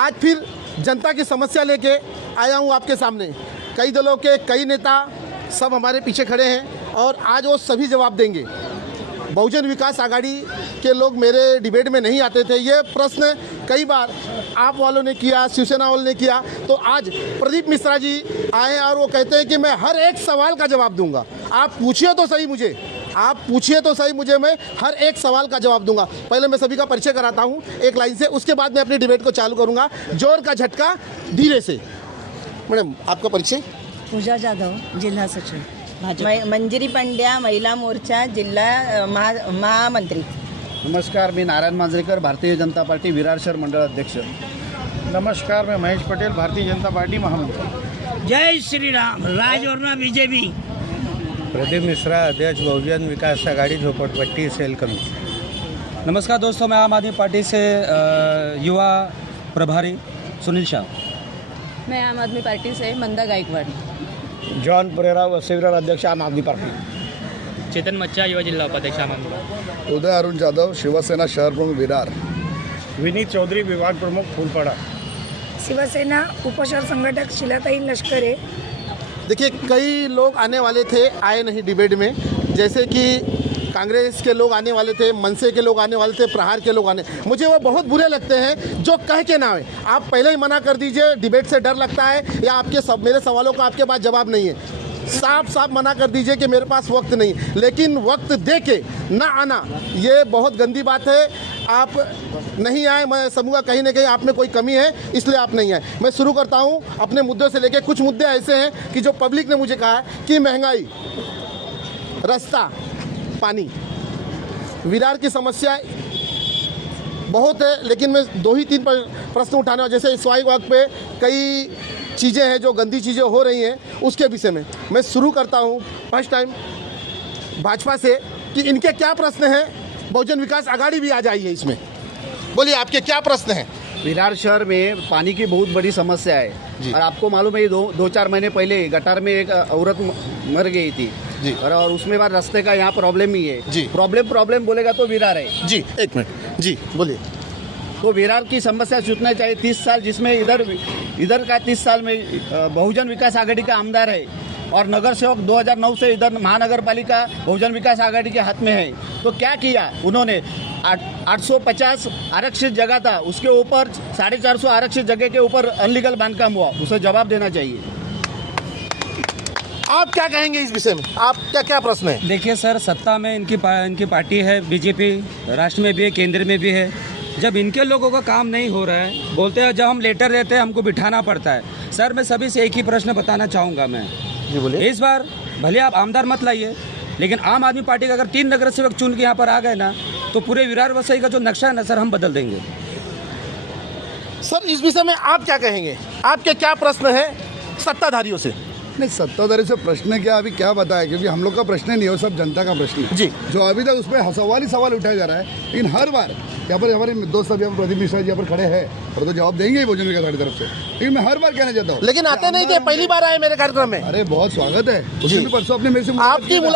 आज फिर जनता की समस्या लेके आया हूँ आपके सामने। कई दलों के कई नेता सब हमारे पीछे खड़े हैं और आज वो सभी जवाब देंगे। बहुजन विकास आघाड़ी के लोग मेरे डिबेट में नहीं आते थे, ये प्रश्न कई बार आप वालों ने किया, शिवसेना वालों ने किया, तो आज प्रदीप मिश्रा जी आए और वो कहते हैं कि मैं हर एक सवाल का जवाब दूंगा। आप पूछिए तो सही मुझे, आप पूछिए तो सही मुझे, मैं हर एक सवाल का जवाब दूंगा। पहले मैं सभी का परिचय कराता हूं एक लाइन से, उसके बाद मैं अपनी डिबेट को चालू करूंगा जोर का झटका धीरे से। मैडम आपका परिचय? पूजा जाधव, जिल्हा सचिव मंजिरी पंड्या, महिला मोर्चा जिल्हा महामंत्री। नमस्कार, मी नारायण मांजरेकर, भारतीय जनता पार्टी विरार शहर मंडल अध्यक्ष। नमस्कार, मैं महेश पटेल, भारतीय जनता पार्टी महामंत्री। जय श्री राम, राजवरना बीजेपी। प्रदीप मिश्रा, अध्यक्ष बहुजन विकास आघाड़ी झोपड़पट्टी सेल कमेटी। नमस्कार दोस्तों, मैं आम आदमी पार्टी से युवा प्रभारी सुनील शाह। मैं आम आदमी पार्टी से मंदा गायकवाड़। जॉन परेरा, वसई विरार अध्यक्ष आम आदमी पार्टी। चेतन मच्चा, युवा जिल्हा उपाध्यक्ष आम आदमी पार्टी। उदय अरुण जाधव, शिवसेना शहर प्रमुख विरार। विनीत चौधरी, विभाग प्रमुख फूलपाड़ा। शिवसेना उपशहर संघटक शिलाताई लश्करे। देखिए, कई लोग आने वाले थे, आए नहीं डिबेट में, जैसे कि कांग्रेस के लोग आने वाले थे, मनसे के लोग आने वाले थे, प्रहार के लोग आने, मुझे वो बहुत बुरे लगते हैं जो कह के ना आए। आप पहले ही मना कर दीजिए, डिबेट से डर लगता है या आपके मेरे सवालों का आपके पास जवाब नहीं है। साफ साफ मना कर दीजिए कि मेरे पास वक्त नहीं, लेकिन वक्त दे के ना आना ये बहुत गंदी बात है। आप नहीं आए, मैं समझूंगा कहीं ना कहीं आप में कोई कमी है, इसलिए आप नहीं आए। मैं शुरू करता हूं अपने मुद्दों से लेके। कुछ मुद्दे ऐसे हैं कि जो पब्लिक ने मुझे कहा है कि महंगाई, रास्ता, पानी, विरार की समस्या बहुत है, लेकिन मैं 2 ही 3 प्रश्न उठाने वाला, जैसे स्वास्थ्य विभाग पे कई चीज़ें हैं जो गंदी चीज़ें हो रही हैं, उसके विषय में मैं शुरू करता हूं फर्स्ट टाइम भाजपा से कि इनके क्या प्रश्न हैं। बहुजन विकास आघाड़ी भी आ जाइए इसमें, बोलिए आपके क्या प्रश्न हैं। विरार शहर में पानी की बहुत बड़ी समस्या है और आपको मालूम है 2-4 महीने पहले गटार में एक औरत मर गई थी जी, और उसमें बाद रास्ते का यहाँ प्रॉब्लम ही है जी। प्रॉब्लम बोलेगा तो विरार है जी। एक मिनट जी, बोलिए। तो विरार की समस्या छूटना चाहिए। 30 साल जिसमें इधर का 30 साल में बहुजन विकास आघाड़ी का आमदार है और नगर सेवक 2009 से इधर महानगर पालिका बहुजन विकास आघाड़ी के हाथ में है। तो क्या किया उन्होंने? 850 आरक्षित जगह था, उसके ऊपर 450 आरक्षित जगह के ऊपर अनलीगल बांधकाम हुआ, उसे जवाब देना चाहिए। आप क्या कहेंगे इस विषय में? आप क्या प्रश्न है? देखिए सर, सत्ता में इनकी पार्टी है बीजेपी, राष्ट्र में भी है, केंद्र में भी है। जब इनके लोगों का काम नहीं हो रहा है, बोलते हैं जब हम लेटर देते हैं हमको बिठाना पड़ता है। सर, मैं सभी से एक ही प्रश्न बताना चाहूँगा मैं जी, बोलिए। इस बार भले आप आमदार मत लाइए, लेकिन आम आदमी पार्टी का अगर 3 नगर सेवक चुन के यहाँ पर आ गए ना, तो पूरे विरार वसई का जो नक्शा है ना सर, हम बदल देंगे। सर, इस विषय में आप क्या कहेंगे? आपके क्या प्रश्न है सत्ताधारियों से? नहीं, सत्ताधारी से प्रश्न क्या अभी क्या बताया, क्योंकि हम लोग का प्रश्न नहीं है, वो सब जनता का प्रश्न है जी। जो अभी तक उस पर सवाल उठाया जा रहा है। लेकिन हर बार यहाँ पर हमारे दोस्त अभी प्रदीप मिश्रा जी यहाँ पर खड़े हैं और तो जवाब देंगे ही बहुजन विकास आघाड़ी तरफ से। लेकिन मैं हर बार कहना चाहता हूँ, लेकिन आते नहीं थे, पहली बार आए मेरे कार्यक्रम में। अरे बहुत स्वागत है। उसमें भी परसों अपने मेरे से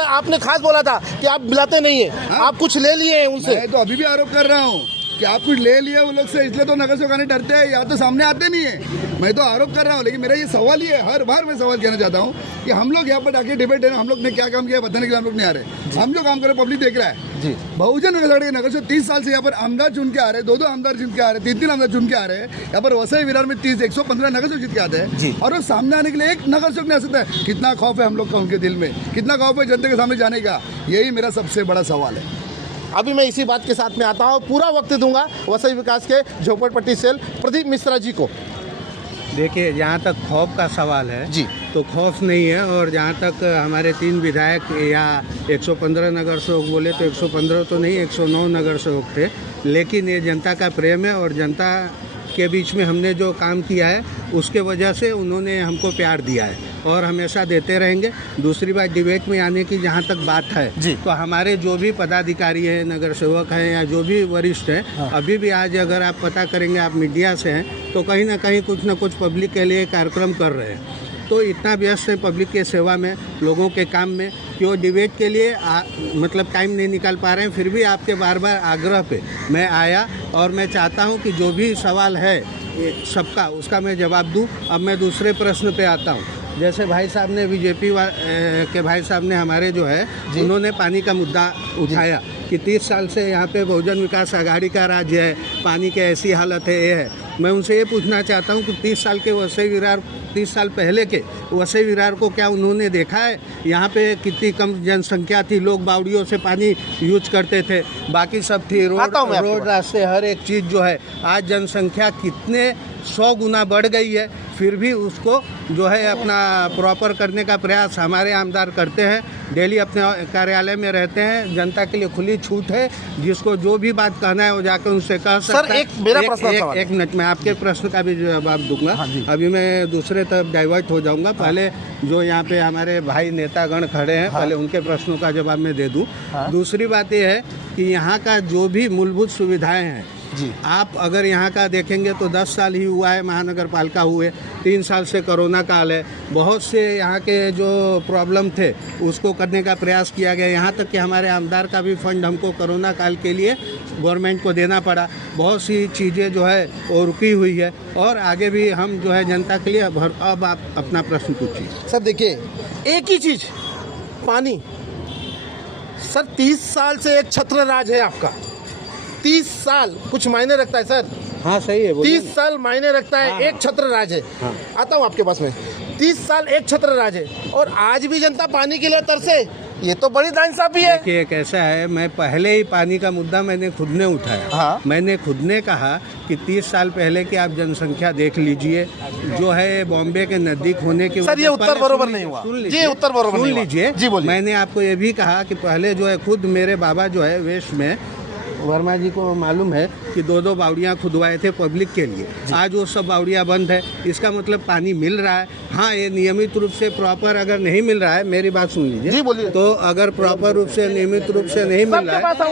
आपने खास बोला था कि आप बुलाते नहीं है, आप कुछ ले लिए हैं उनसे। मैं तो अभी भी आरोप कर रहा हूँ कि आप कुछ ले लिए वो लोग से, इसलिए तो नगर सेवक आने डरते हैं या तो सामने आते नहीं है। मैं तो आरोप कर रहा हूँ, लेकिन मेरा ये सवाल ही है, हर बार मैं सवाल कहना चाहता हूँ कि हम लोग यहाँ पर आके डिबेट है ना, हम लोग ने क्या काम किया बताने के लिए हम लोग नहीं आ रहे। हम जो काम कर रहे पब्लिक देख रहा है जी। बहुजन विकास आघाड़ी के नगर से 30 साल से यहाँ पर आमदार चुन के आ रहे हैं, 2-2 आमदार चुन के आ रहे हैं, 3-3 आमदार चुन के आ रहे हैं। यहाँ पर वसई विरार में 115 नगर सेवक जीत के आते हैं और वो सामने आने के लिए एक नगर सेवक नहीं आ सकता है। कितना खौफ है हम लोग का उनके दिल में, कितना खौफ है जनता के सामने जाने का, यही मेरा सबसे बड़ा सवाल है। अभी मैं इसी बात के साथ में आता हूँ, पूरा वक्त दूंगा वसई विकास के झोपड़पट्टी सेल प्रदीप मिश्रा जी को। देखिए, जहाँ तक खौफ का सवाल है जी, तो खौफ नहीं है। और जहाँ तक हमारे 3 विधायक या 115 नगर सेवक बोले तो 115 तो नहीं, 109 नगर सेवक थे, लेकिन ये जनता का प्रेम है और जनता के बीच में हमने जो काम किया है उसके वजह से उन्होंने हमको प्यार दिया है और हमेशा देते रहेंगे। दूसरी बात, डिबेट में आने की जहाँ तक बात है तो हमारे जो भी पदाधिकारी हैं, नगर सेवक हैं या जो भी वरिष्ठ हैं, अभी भी आज अगर आप पता करेंगे, आप मीडिया से हैं, तो कहीं ना कहीं कुछ ना कुछ पब्लिक के लिए कार्यक्रम कर रहे हैं। तो इतना व्यस्त है पब्लिक के सेवा में, लोगों के काम में, कि वो डिबेट के लिए मतलब टाइम नहीं निकाल पा रहे हैं। फिर भी आपके बार बार आग्रह पे मैं आया और मैं चाहता हूं कि जो भी सवाल है सबका, उसका मैं जवाब दूं। अब मैं दूसरे प्रश्न पे आता हूं। जैसे भाई साहब ने बीजेपी के भाई साहब ने हमारे जो है उन्होंने पानी का मुद्दा उठाया कि 30 साल से यहाँ पे बहुजन विकास आघाड़ी का राज्य है, पानी की ऐसी हालत है, ये है। मैं उनसे ये पूछना चाहता हूँ कि 30 साल के वसई विरार, 30 साल पहले के वसई विरार को क्या उन्होंने देखा है? यहाँ पे कितनी कम जनसंख्या थी, लोग बावड़ियों से पानी यूज करते थे, बाकी सब थी रोड रास्ते, हर एक चीज़ जो है। आज जनसंख्या कितने 100 गुना बढ़ गई है, फिर भी उसको जो है अपना प्रॉपर करने का प्रयास हमारे आमदार करते हैं। डेली अपने कार्यालय में रहते हैं, जनता के लिए खुली छूट है, जिसको जो भी बात कहना है वो जाकर उनसे कह सकता है। सर एक मेरा प्रश्न, एक मिनट में आपके प्रश्न का भी जवाब दूंगा। अभी मैं दूसरे तरफ डाइवर्ट हो जाऊंगा। पहले जो यहाँ पे हमारे भाई नेतागण खड़े हैं, पहले उनके प्रश्नों का जवाब मैं दे दूं। दूसरी बात यह है कि यहाँ का जो भी मूलभूत सुविधाएं हैं जी, आप अगर यहाँ का देखेंगे तो 10 साल ही हुआ है महानगर पालिका हुए, 3 साल से कोरोना काल है, बहुत से यहाँ के जो प्रॉब्लम थे उसको करने का प्रयास किया गया। यहाँ तक कि हमारे आमदार का भी फंड हमको कोरोना काल के लिए गवर्नमेंट को देना पड़ा। बहुत सी चीज़ें जो है वो रुकी हुई है और आगे भी हम जो है जनता के लिए। अब आप अपना प्रश्न पूछिए। सर देखिए, एक ही चीज़, पानी। सर 30 साल से एक छत्र राज है आपका। 30 साल कुछ मायने रखता है सर। हाँ सही है, 30 साल मायने रखता है। एक छत्र राज है। आता हूँ आपके पास में। 30 साल एक छत्र राज है और आज भी जनता पानी के लिए तरसे, ये तो बड़ी नाइंसाफी है। देखिए कैसा है, मैं पहले ही पानी का मुद्दा मैंने खुद ने उठाया। मैंने खुद ने कहा कि 30 साल पहले की आप जनसंख्या देख लीजिए, जो है बॉम्बे के नजदीक होने की। सर ये उत्तर बरोबर नहीं हुआ। जी उत्तर बरोबर नहीं हुआ। सुन लीजिए जी, बोलिए। मैंने आपको ये भी कहा कि पहले जो है खुद मेरे बाबा जो है वेस्ट में, वर्मा जी को मालूम है कि 2-2 बावड़ियाँ खुदवाए थे पब्लिक के लिए। आज वो सब बावड़ियाँ बंद है। इसका मतलब पानी मिल रहा है। हाँ, ये नियमित रूप से प्रॉपर अगर नहीं मिल रहा है, मेरी बात सुन लीजिए जी, बोलिए। तो अगर प्रॉपर रूप से नियमित रूप से नहीं मिल रहा है तो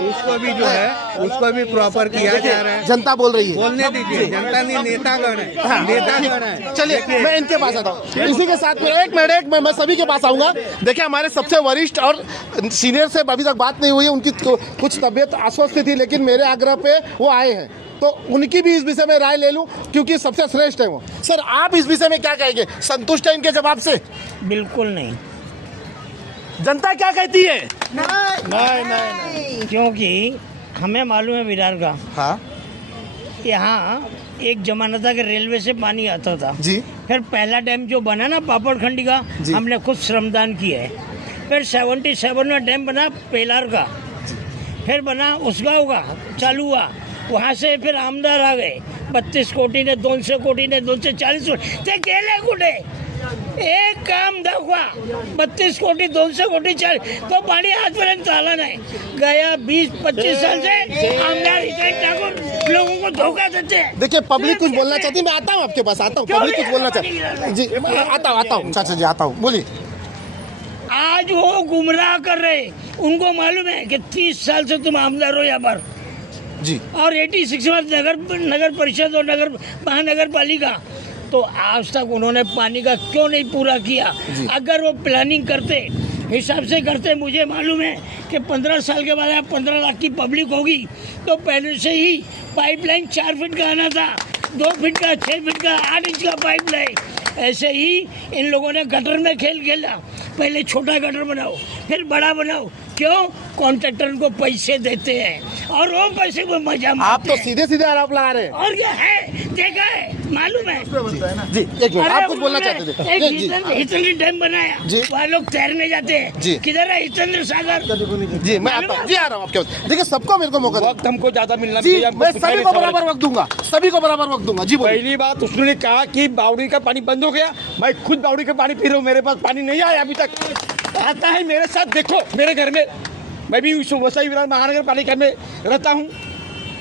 उसको भी जो है उसको भी प्रॉपर किया जा रहा है। जनता बोल रही है, बोलने दीजिए। जनता नहीं, नेतागण है, नेतागण है। चलिए मैं इनके पास आता हूँ। इसी के साथ में एक मिनट मैं सभी के पास आऊँगा। देखिए हमारे सबसे वरिष्ठ और सीनियर से अभी तक बात नहीं हुई, उनकी तो कुछ तबीयत अस्वस्थ थी, लेकिन मेरे आग्रह पे वो आए हैं, तो उनकी भी इस विषय में राय ले लूं क्योंकि सबसे श्रेष्ठ है वो। सर आप इस विषय में क्या कहेंगे? संतुष्ट है इनके जवाब से? बिल्कुल नहीं। जनता क्या कहती है? नहीं। क्योंकि हमें मालूम है विरार का। हाँ, यहाँ एक जमाना था कि रेलवे से पानी आता था जी। फिर पहला डैम जो बना ना पापड़खंडी का, हमने खुद श्रमदान किया है। फिर 77 में डैम बना पेलार का, फिर बना उसगांव का चालू हुआ। वहाँ से फिर आमदार आ गए, 32 कोटी ने 200 कोटी ने 240 कोटी ते गेले कुठे? एक काम दाखवा, 32 कोटी 200 कोटी चल तो पाणी आजपर्यंत आला नाही। गया 20-25 साल से आमदार इथे टाकून लोगों को धोखा देते हैं। देखिए पब्लिक कुछ बोलना चाहती है, मैं आता हूँ आपके पास, आता हूँ। पब्लिक कुछ बोलना चाहती है जी, आता हूँ चाचा जी, आता हूँ, बोलिए। आज वो गुमराह कर रहे, उनको मालूम है कि 30 साल से तुम आमदार हो यहाँ पर जी, और 86 में नगर परिषद और महानगर पालिका, तो आज तक उन्होंने पानी का क्यों नहीं पूरा किया? अगर वो प्लानिंग करते, हिसाब से करते, मुझे मालूम है कि 15 साल के बाद 15 लाख की पब्लिक होगी, तो पहले से ही पाइपलाइन 4 फीट का आना था, 2 फीट का, 6 फीट का, 8 इंच का पाइपलाइन। ऐसे ही इन लोगों ने गटर में खेल खेला। पहले छोटा गटर बनाओ, फिर बड़ा बनाओ। क्यों? कॉन्ट्रैक्टर को पैसे देते हैं और वो पैसे में मजा मारते हैं। आप तो सीधे सीधे आरोप लगा रहे हैं। और क्या है, देखा है, मालूम है जी। एक मिनट, आप कुछ बोलना चाहते थे? हितंद्री डैम बनाया, वहाँ लोग तैरने जाते हैं। किधर है हितंद्र सागर? जी मैं आता हूँ, जी आ रहा हूँ आपके पास। देखिए सबको मेरे को मौका, वक्त हमको ज्यादा मिलना जी, चाहिए। मैं सभी को बराबर वक्त दूंगा, सभी को बराबर वक्त दूंगा। जी बोलिए। पहली बात उसने कहा कि बावड़ी का पानी बंद हो गया। मैं खुद बावड़ी का पानी पी रहा हूँ, मेरे पास पानी नहीं आया अभी तक। आता है मेरे साथ, देखो मेरे घर में, मैं भी वसई विरार महानगर पालिका में रहता हूँ।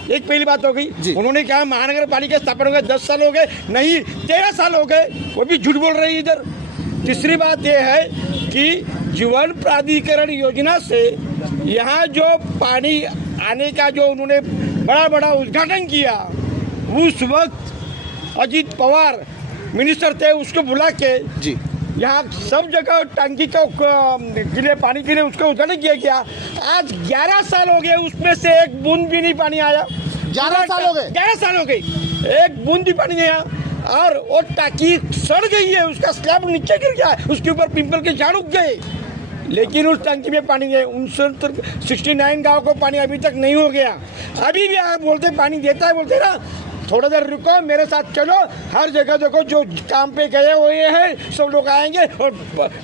एक पहली बात हो गई, उन्होंने कहा महानगर पालिका स्थापना हो गए 10 साल हो गए, नहीं 13 साल हो गए, वो भी झूठ बोल रही है इधर। तीसरी बात यह है कि जीवन प्राधिकरण योजना से यहाँ जो पानी आने का जो उन्होंने बड़ा बड़ा उद्घाटन किया, उस वक्त अजीत पवार मिनिस्टर थे, उसको बुला के जी यहाँ सब जगह टंकी का के लिए पानी के लिए उसका उद्घाटन किया गया। आज 11 साल हो गए, उसमें से एक बूंद भी नहीं पानी आया। 11 साल हो गए। 11 साल हो गए, एक बूंद भी पानी नहीं आया। और वो टाकी सड़ गई है, उसका स्लैब नीचे गिर गया है, उसके ऊपर पिंपल के झाड़ उग गए, लेकिन उस टंकी में पानी नहीं। 69 गांव को पानी अभी तक नहीं हो गया। अभी भी आप बोलते पानी देता है, बोलते ना थोड़ा देर रुको, मेरे साथ चलो, हर जगह देखो जो काम पे गए हुए हैं सब लोग आएंगे और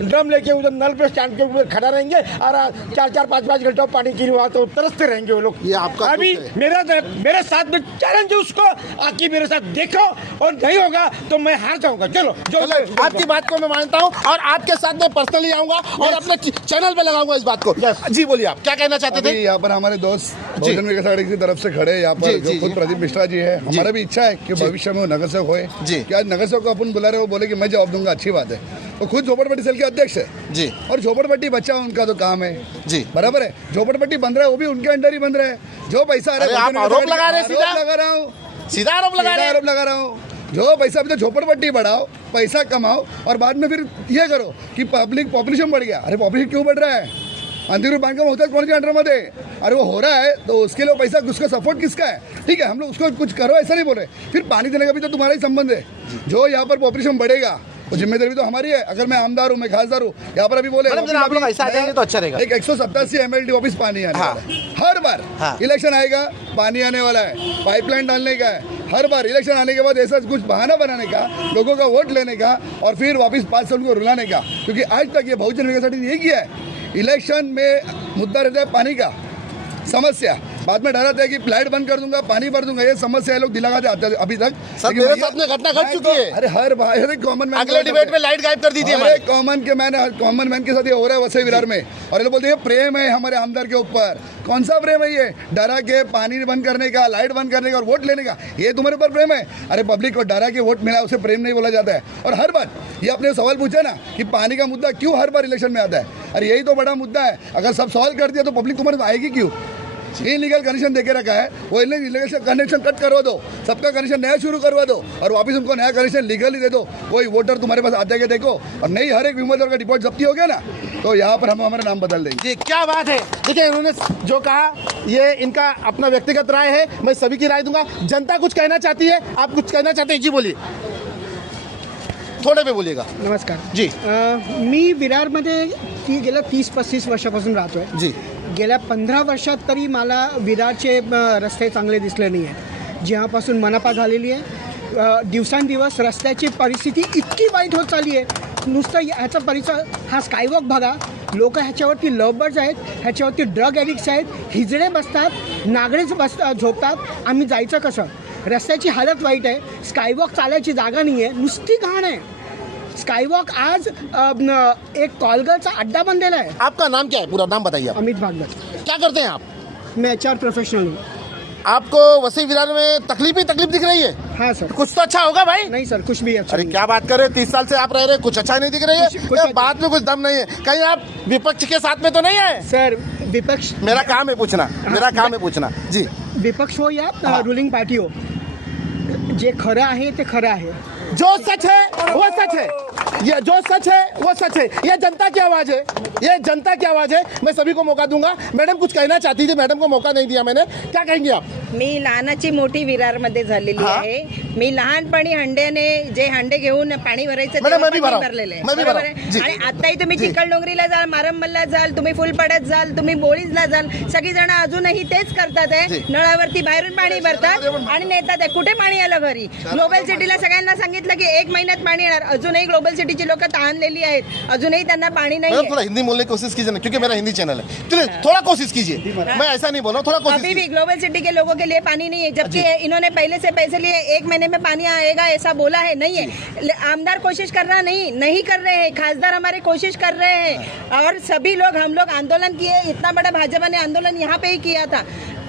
ड्रम लेके उधर नल पे स्टैंड के ऊपर खड़ा रहेंगे और 4-4, 5-5 घंटों पानी की हुआ तो तरसते रहेंगे वो लोग। ये आपका अभी दुख है। मेरे साथ में चैलेंज है उसको, आके मेरे साथ देखो, और नहीं होगा तो मैं हार जाऊंगा। चलो चलो, आपकी बात को मैं मानता हूँ और आपके साथ में पर्सनली आऊंगा और अपने चैनल पे लगाऊंगा इस बात को। जी बोलिए, आप क्या कहना चाहते थे? यहाँ पर हमारे दोस्त बहुजन विकास आघाड़ी की तरफ से खड़े यहाँ पर जो खुद प्रदीप मिश्रा जी है। हमारा भी इच्छा है कि भविष्य में वो नगर सेवक होए। क्या नगर सेवक को अपन बुला रहे, वो बोले कि मैं जवाब दूंगा, अच्छी बात है। वो खुद झोपड़पट्टी सेल के अध्यक्ष है जी, और झोपड़पट्टी बचाओ उनका तो काम है जी, बराबर है। झोपड़पट्टी बन रहा है, वो भी उनके अंडर ही बन रहा है। जो पैसा आ रहा है, आप आरोप लगा रहे हैं, सीधा लगा रहा हूँ, सीधा आरोप लगा रहे हैं। आरोप लगा रहा हूँ। जो पैसा अभी तो झोपड़पट्टी बढ़ाओ, पैसा कमाओ और बाद में फिर ये करो कि पब्लिक पॉपुलेशन बढ़ गया। अरे पॉपुलेशन क्यों बढ़ रहा है? अंधेरी बैंक में होता है कौन के अंडर मध्ये? अरे वो हो रहा है तो उसके लिए पैसा, उसका सपोर्ट किसका है? ठीक है, हम लोग उसको कुछ करो ऐसा नहीं बोल रहे। फिर पानी देने का भी तो तुम्हारा ही संबंध है। जो यहाँ पर पॉपुलेशन बढ़ेगा वो जिम्मेदारी भी तो हमारी है। अगर मैं आमदार हूँ, मैं खासदार हूँ, यहाँ पर अभी बोले आप लोग ऐसा आ जाएंगे तो अच्छा रहेगा। एक 187 MLD ऑफिस पानी आने वाला है। हर बार इलेक्शन आएगा पानी आने वाला है, पाइपलाइन डालने का है। हर बार इलेक्शन आने के बाद ऐसा कुछ बहाना बनाने का, लोगों का वोट लेने का और फिर वापस 5 साल को रुलाने का। क्योंकि आज तक ये बहुजन विकास आघाड़ी ने यही किया है। इलेक्शन में मुद्दा रहता है पानी का, समस्या। बाद में डराते हैं कि फ्लाइट बंद कर दूंगा, पानी भर दूंगा, ये समस्या लोग दिलाते आते हैं अभी तक। सर मेरे साथ में घटना घट चुकी है। अरे हर बार कॉमन मैन, अगले डिबेट में लाइट गायब कर दी थी हमारे कॉमन मैन के साथ ये हो रहा है वसई विरार में। और ये लोग बोलते हैं प्रेम है हमारे आमदार के ऊपर। कौन सा प्रेम है ये? डरा के पानी बंद करने का, लाइट बंद करने का और वोट लेने का, ये तुम्हारे ऊपर प्रेम है? अरे पब्लिक को डरा के वोट मिला, उसे प्रेम नहीं बोला जाता है। और हर बार ये आपने सवाल पूछा ना कि पानी का मुद्दा क्यों हर बार इलेक्शन में आता है? अरे यही तो बड़ा मुद्दा है। अगर सब सवाल कर दिया तो पब्लिक तुम्हारे आएगी क्यों? इलीगल कनेक्शन देके रखा है, वो इलीगल कनेक्शन कट करवा दो, सबका कनेक्शन नया शुरू करवा दो और वापस उनको नया कनेक्शन लीगली दे दो। कोई वोटर तुम्हारे पास आते के देखो और नहीं हर एक विमोचन का डिपॉजिट जब्ती हो गया ना, तो यहाँ पर हम हमारा नाम बदल देंगे। जी क्या बात है। देखिए इन्होंने जो कहा ये इनका अपना व्यक्तिगत राय है, मैं सभी की राय दूंगा। जनता कुछ कहना चाहती है, आप कुछ कहना चाहते हैं? जी बोलिए, थोडे पे बोलिएगा। नमस्कार जी, मी विरारमध्ये गेल्या 30-35 वर्षापासून राहतो आहे जी, गेल्या 15 वर्षात तरी मला विरारचे रस्ते चांगले दिसले नाही आहेत. जेव्हापासून मनपा झालेली आहे दिवसांदिवस रस्त्याची परिस्थिती इतकी वाईट होत चालली आहे. नुसतं ह्याचा परिसर हा स्कायवॉक बघा, लोक ह्याच्यावरती लवबर्ड्स आहेत, ह्याच्यावरती ड्रग ॲडिक्ट्स आहेत, हिजडे बसतात, नागडेच झोपतात. आम्ही जायचं कसं? रस्त्याची हालत वाईट आहे, स्कायवॉक चालायची जागा नाही आहे, नुसती घाण आहे. स्काईवॉक आज एक कॉलगर्लचा अड्डा बनलेला है। आपका नाम क्या है? पूरा नाम बताइए आप। अमित भागवत। क्या करते हैं आप? मैं HR प्रोफेशनल हूँ। आपको वसई विरार में तकलीफ ही तकलीफ दिख रही है? हाँ सर। कुछ तो अच्छा होगा भाई? नहीं सर, कुछ भी अच्छा अरे नहीं। क्या बात कर रहे हैं, 30 साल से आप रह रहे हैं, कुछ अच्छा नहीं दिख रही है? बात में कुछ दम नहीं है। कहीं आप विपक्ष के साथ में तो नहीं है? सर विपक्ष, मेरा काम है पूछना, मेरा काम है पूछना। जी, विपक्ष हो या रुलिंग पार्टी हो, जे खरं आहे ते खरं आहे। जो सच है वो सच है, ये जो सच है वो सच है। ये जनता की आवाज है, ये जनता की आवाज है। मैं सभी को मौका दूंगा। मैडम कुछ कहना चाहती थी, मैडम को मौका नहीं दिया मैंने, क्या कहेंगी आप? मी लहानाची मोठी विरारमध्ये झालेली आहे. मी लहानपणी हंड्याने जे हंडे घेऊन पाणी भरायचं मॅडम, मैं भी तेव्हा भराव. पाणी भरलेलं आहे. मैं भी बरोबर भराव. आहे? जी. आणि आताही तुम्ही जी. चिकलडोंगरीला जाल, मारंबलला जाल, तुम्ही फुलपाड्यात जाल, तुम्ही बोळीजला जाल, सगळी जण अजूनही तेच करतात आहे. जी. नळावरती बाहेरून पाणी भरतात आणि नेतात आहे. कुठे पाणी आलं घरी? ग्लोबल सिटीला सगळ्यांना सांगितलं की 1 महिन्यात पाणी येणार, अजूनही ग्लोबल सिटीची लोक ताणलेली आहेत, अजूनही त्यांना पाणी नाही मैडम थोड़ा हिंदी बोलने की कोशिश कीजिए ना, क्योंकि मेरा हिंदी चैनल है। चलिए थोड़ा कोशिश कीजिए, मैं ऐसा नहीं बोल रहा हूँ, थोड़ा कोशिश अभी भी कीजिए। ग्लोबल सिटी के लोगों के लिए पानी नहीं है, जबकि इन्होंने पहले से पैसे लिए 1 महीने में पानी आएगा ऐसा बोला है, नहीं है। आमदार कोशिश कर रहा नहीं कर रहे हैं, खासदार हमारे कोशिश कर रहे हैं और सभी लोग, हम लोग आंदोलन किए, इतना बड़ा भाजपा ने आंदोलन यहाँ पे ही किया था।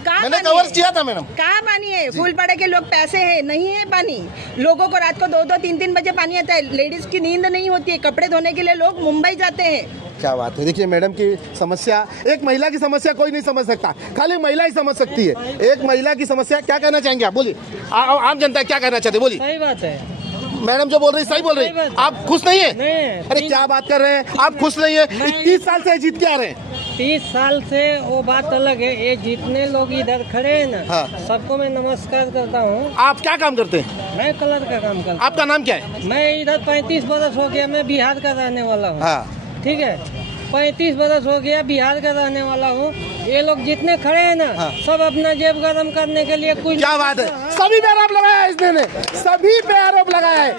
मैंने कवर किया था मैडम। कहाँ पानी है? फूलपाड़े के लोग पैसे है, नहीं है पानी। लोगों को रात को 2-2, 3-3 बजे पानी आता है, लेडीज की नींद नहीं होती है, कपड़े धोने के लिए लोग मुंबई जाते हैं। क्या बात है। देखिए मैडम की समस्या, एक महिला की समस्या कोई नहीं समझ सकता, खाली महिला ही समझ सकती है। एक महिला की समस्या, क्या कहना चाहेंगे आप? बोलिए, आम जनता क्या कहना चाहते, बोलिए। सही बात है, मैडम जो बोल रही सही बोल रही। आप खुश नहीं है? नहीं। अरे क्या बात कर रहे हैं, आप खुश नहीं है? 30 साल से जीत के आ रहे हैं, 30 साल से वो बात अलग है। ये जितने लोग इधर खड़े हैं ना, हाँ। सबको मैं नमस्कार करता हूँ। आप क्या काम करते हैं? मैं कलर का काम करता हूँ। आपका नाम क्या है? मैं इधर 35 बरस हो गया, मैं बिहार का रहने वाला हूँ। हाँ। ठीक है, 35 बरस हो गया, बिहार का रहने वाला हूँ। ये लोग जितने खड़े हैं ना, हाँ। सब अपना जेब गर्म करने के लिए कुछ। क्या बात है, सभी पे आरोप लगाया है इसने, सभी पे आरोप लगाया है।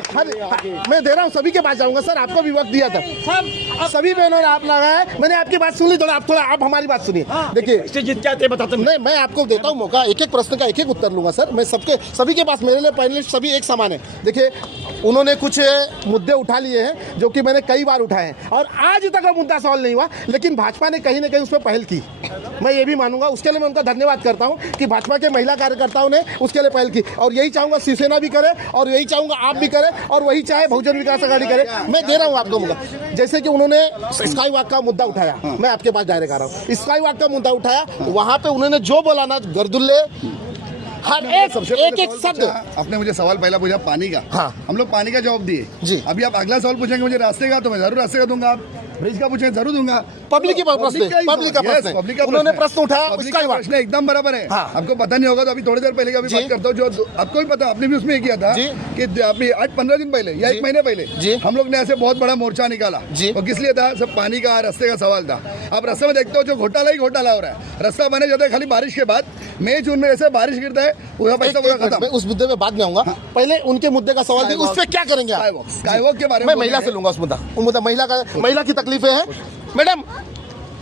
मैं दे रहा हूँ, सभी के पास जाऊंगा सर, आपको भी वक्त दिया था। सभी पे उन्होंने आप लगाया है। मैंने आपकी बात सुन ली, थोड़ा आप हमारी बात सुनिए। देखिए जीत जाते बताते नहीं, मैं आपको देता हूँ मौका, एक एक प्रश्न का एक एक उत्तर लूंगा सर। मैं सभी के पास, मेरे लिए पैनलिस्ट सभी एक समान है। देखिए, उन्होंने कुछ मुद्दे उठा लिए हैं जो कि मैंने कई बार उठाए हैं और आज तक वो मुद्दा सॉल्व नहीं हुआ, लेकिन भाजपा ने कहीं ना कहीं उस पर पहल की। मैं ये भी मानूंगा, उसके लिए मैं उनका धन्यवाद करता हूं कि भाजपा के महिला कार्यकर्ताओं ने उसके लिए पहल की, और यही चाहूंगा शिवसेना भी करे, और यही चाहूंगा आप भी करें, और वही चाहे बहुजन विकास आघाड़ी करे। मैं दे रहा हूं आपको मौका। जैसे कि उन्होंने स्काई वॉक का मुद्दा उठाया, मैं आपके पास डायरेक्ट आ रहा हूँ। स्काई वॉक का मुद्दा उठाया, वहां पे उन्होंने जो बोला ना, गर्दुल्ले हर एक शब्द। आपने मुझे सवाल पहला पूछा पानी का। हाँ। हम लोग पानी का जवाब दिए जी। अभी आप अगला सवाल पूछेंगे मुझे रास्ते का, तो मैं जरूर रास्ते का दूंगा। आप ब्रिज का पूछेंगे जरूर दूंगा। पब्लिक का प्रश्न है, उन्होंने प्रश्न उठाया, उसका ही प्रश्न एकदम बराबर है। हाँ। आपको पता नहीं होगा तो अभी थोड़ी देर पहले का भी बात करता हूँ, जो आपको भी पता, आपने भी उसमें ये किया था कि अभी 8-15 दिन पहले या 1 महीने पहले हम लोग ने ऐसे बहुत बड़ा मोर्चा निकाला। और किस लिए था? सब पानी का, रास्ते का सवाल था। आप रास्ते में देखते हो जो घोटाला ही घोटाला हो रहा है। रास्ता बने जाता है खाली बारिश के बाद, मई जून में ऐसे बारिश गिरता है, पूरा पैसा पूरा खत्म। मैं उस मुद्दे में बाद में आऊंगा, पहले उनके मुद्दे का सवाल, उस पर क्या करेंगे आप? स्काईवॉक के बारे में मैं महिला से लूंगा उस मुद्दा, महिला की तकलीफें हैं। मैडम,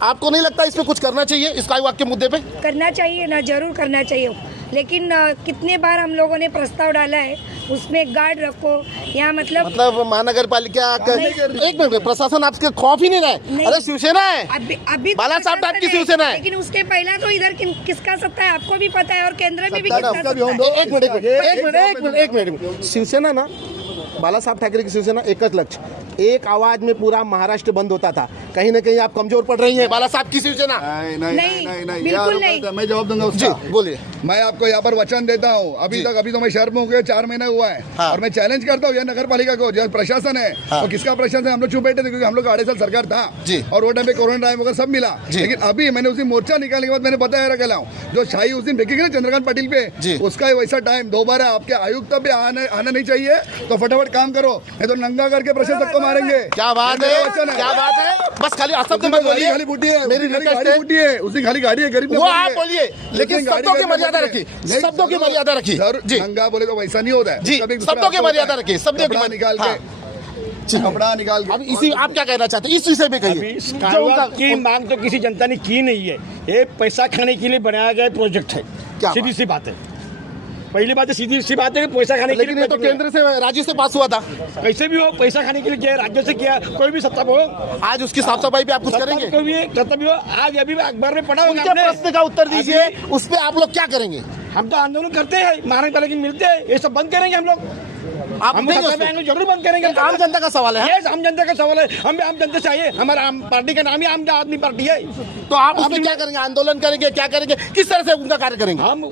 आपको नहीं लगता इस पे कुछ करना चाहिए? स्काई वॉक के मुद्दे पे करना चाहिए ना, जरूर करना चाहिए, लेकिन कितने बार हम लोगों ने प्रस्ताव डाला है, उसमें गार्ड रखो या मतलब महानगर पालिका। एक मिनट, प्रशासन आपके खौफ ही नहीं रहा है। अरे शिवसेना है, अभी बाला साहब टाइप की शिवसेना है, लेकिन उसके पहला तो इधर किसका सत्ता है आपको भी पता है, और केंद्र में भी किसका सत्ता है। एक मिनट, शिवसेना ना, बाला साहब ठाकरे की शिवसेना एक लक्ष्य, एक आवाज में पूरा महाराष्ट्र बंद होता था। कहीं ना कहीं आप कमजोर पड़ रही हैं बाला साहब की शिवसेना। नहीं, बिल्कुल नहीं। मैं जवाब दूंगा उसका। बोलिए। मैं आपको यहाँ पर वचन देता हूँ, अभी तो मैं शर्म हो गया, 4 महीना हुआ है। हाँ। और मैं चैलेंज करता हूँ, यह नगर पालिका को, जो प्रशासन है, और किसका प्रशासन है, हम लोग चुप बैठे थे क्योंकि हम लोग 2.5 साल सरकार था और वो टाइम पे कोरोना टाइम वगैरह सब मिला। लेकिन अभी मैंने उसी मोर्चा निकालने के बाद मैंने बताया कहला हूँ, जो शाही उस दिन फेंकेगी ना चंद्रकांत पाटिल पे, उसका वैसा टाइम दोबारा आपके आयुक्त पे आना नहीं चाहिए। तो फटाफट काम करो, नहीं तो नंगा करके प्रशासन सबको मारेंगे। क्या बात है, क्या बात है। बस खाली शब्द में बोलिए, खाली बूटी है, मेरी गाड़ी बूटी है, उसकी खाली गाड़ी है, गरीब वो आप बोलिए, लेकिन शब्दों की मर्यादा रखिए, शब्दों की मर्यादा रखिए। जी, नंगा बोले तो वैसा नहीं होता है जी, शब्दों की मर्यादा रखिए, शब्दों की निकाल के कपड़ा निकाल के। अब इसी आप क्या कहना चाहते हैं इस विषय में? कहिए। की मांग तो किसी जनता ने की नहीं है, ये पैसा खाने के लिए बनाया गया प्रोजेक्ट है। सीधी सी बात है, पहली बात है, सीधी सी बात है कि पैसा खाने के लिए। लेकिन ये तो केंद्र से, राज्य से पास हुआ था। कैसे भी हो, पैसा खाने के लिए किया, राज्य से किया, कोई भी सत्ता हो। आज उसकी साफ सफाई पे आप कुछ करेंगे? कोई भी कर्तव्य हो, आज अभी अखबार में पढ़ा होगा। उनके प्रश्न का उत्तर दीजिए, उस पर आप लोग क्या करेंगे? हम तो आंदोलन करते हैं, महानगर पालिका मिलते हैं, ये सब बंद करेंगे हम लोग। आप हम जरूर बंद करेंगे। आम जनता का सवाल है। आम जनता का सवाल है, हम आम जनता चाहिए। हमारा आम पार्टी का नाम ही आम आदमी पार्टी है। तो आप उसमें क्या करेंगे? आंदोलन करेंगे, क्या करेंगे, किस तरह से उनका कार्य करेंगे? हम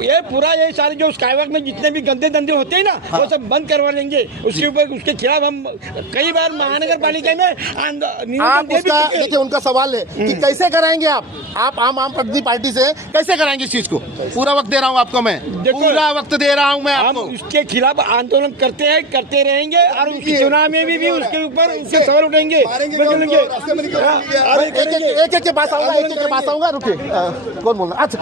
ये पूरा ये सारे जो स्काईवॉक में जितने भी गंदे धंधे होते हैं ना, वो सब बंद करवा लेंगे। उसके ऊपर, उसके खिलाफ हम कई बार महानगर पालिका में देखिए, उनका सवाल है कि कैसे कराएंगे आप आम आदमी पार्टी से कैसे कराएंगे इस चीज को? पूरा वक्त दे रहा हूँ आपको, मैं पूरा वक्त दे रहा हूँ मैं आपको। उसके खिलाफ आंदोलन करते हैं, करते रहेंगे, और चुनाव में भी उसके ऊपर उसके सवाल उठेंगे। एक के पास आऊंगा, रुकिए, कौन बोल रहा? अच्छा,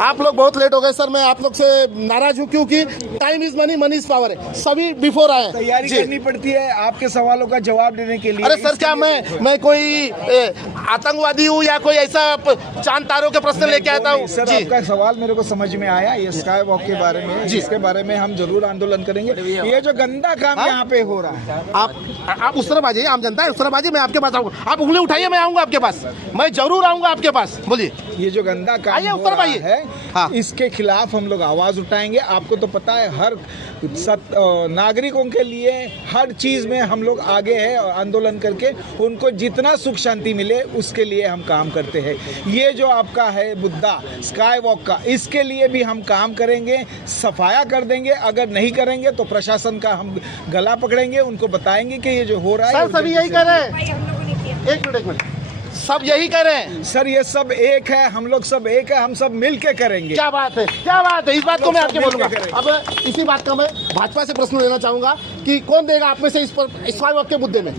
आप लोग बहुत लेट हो गए सर, मैं आप लोग से नाराज हूँ क्योंकि time is money, money is power है। सभी बिफोर आए, तैयारी करनी पड़ती है आपके सवालों का जवाब देने के लिए। अरे सर, क्या मैं कोई आतंकवादी हूँ या कोई ऐसा चांद तारों के प्रश्न लेके आता हूँ? सर, आपका सवाल मेरे को समझ में आया, ये स्काई वॉक के बारे में, जिसके बारे में हम जरूर आंदोलन करेंगे। ये जो गंदा काम यहाँ पे हो रहा है, आप उस तरफ आ जाइए, आम जनता है उस तरफ आ जाइए, मैं आपके पास आऊंगा। आप उंगली उठाइए, मैं आऊंगा आपके पास, मैं जरूर आऊंगा आपके पास। बोलिए। ये जो गंदा काम हो रहा है, इसके खिलाफ हम लोग आवाज उठाएंगे। आपको तो पता है, हर नागरिकों के लिए हर चीज में हम लोग आगे हैं, और आंदोलन करके उनको जितना सुख शांति मिले उसके लिए हम काम करते हैं। ये जो आपका है मुद्दा स्काई वॉक का, इसके लिए भी हम काम करेंगे, सफाया कर देंगे। अगर नहीं करेंगे तो प्रशासन का हम गला पकड़ेंगे, उनको बताएंगे कि ये जो हो रहा है। सर, सभी यही कर रहे हैं। एक मिनट, सब यही कह रहे हैं सर ये सब एक है, हम लोग सब एक है, हम सब मिल के करेंगे। क्या बात है, क्या बात है, इस बात को मैं आपके बोलूंगा। अब इसी बात का मैं भाजपा से प्रश्न लेना चाहूंगा कि कौन देगा आप में से इस पर स्काई वॉक के मुद्दे में।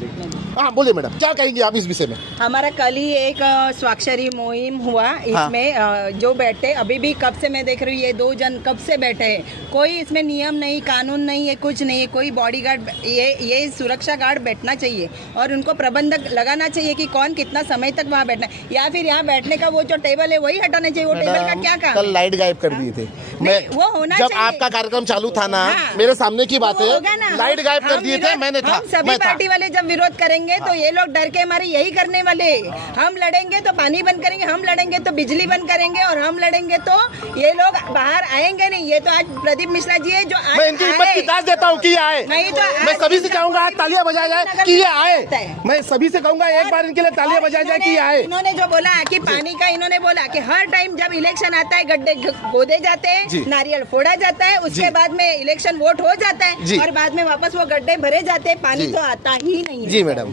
हाँ बोलिए मैडम, क्या कहेंगे आप इस विषय में? हमारा कल ही एक स्वाक्षरी मुहिम हुआ, इसमें जो बैठे अभी भी कब से मैं देख रही हूँ, ये 2 जन कब से बैठे हैं, कोई इसमें नियम नहीं, कानून नहीं है, कुछ नहीं है, कोई बॉडीगार्ड, ये सुरक्षा गार्ड बैठना चाहिए और उनको प्रबंधक लगाना चाहिए कि कौन कितना समय तक वहाँ बैठना है, या फिर यहाँ बैठने का वो जो टेबल है वही हटाना चाहिए। वो टेबल का क्या काम? कल लाइट गायब कर दिए थे, मैं वो होना जब चाहिए। आपका कार्यक्रम चालू था ना, मेरे सामने की बात है, लाइट गायब कर दिए थे, मैंने था, सभी पार्टी वाले जब विरोध करेंगे तो ये लोग डर के हमारे यही करने वाले। हम लड़ेंगे तो पानी बंद करेंगे, हम लड़ेंगे तो बिजली बंद करेंगे, और हम लड़ेंगे तो ये लोग बाहर आएंगे नहीं। ये तो आज प्रदीप मिश्रा जी है जो आज मैं इनकी हिम्मत की दाद देता हूँ कि ये आए। मैं सभी से कहूंगा आज तालियां बजाया जाए कि ये आए। मैं सभी से कहूंगा एक बार इनके लिए तालियां बजाया जाए कि ये आए। इन्होंने जो बोला कि पानी का, इन्होंने बोला कि हर टाइम जब इलेक्शन आता है गड्ढे खोदे जाते हैं, नारियल फोड़ा जाता है, उसके बाद में इलेक्शन वोट हो जाता है और बाद में वापस वो गड्ढे भरे जाते हैं, पानी तो आता ही नहीं है। जी मैडम,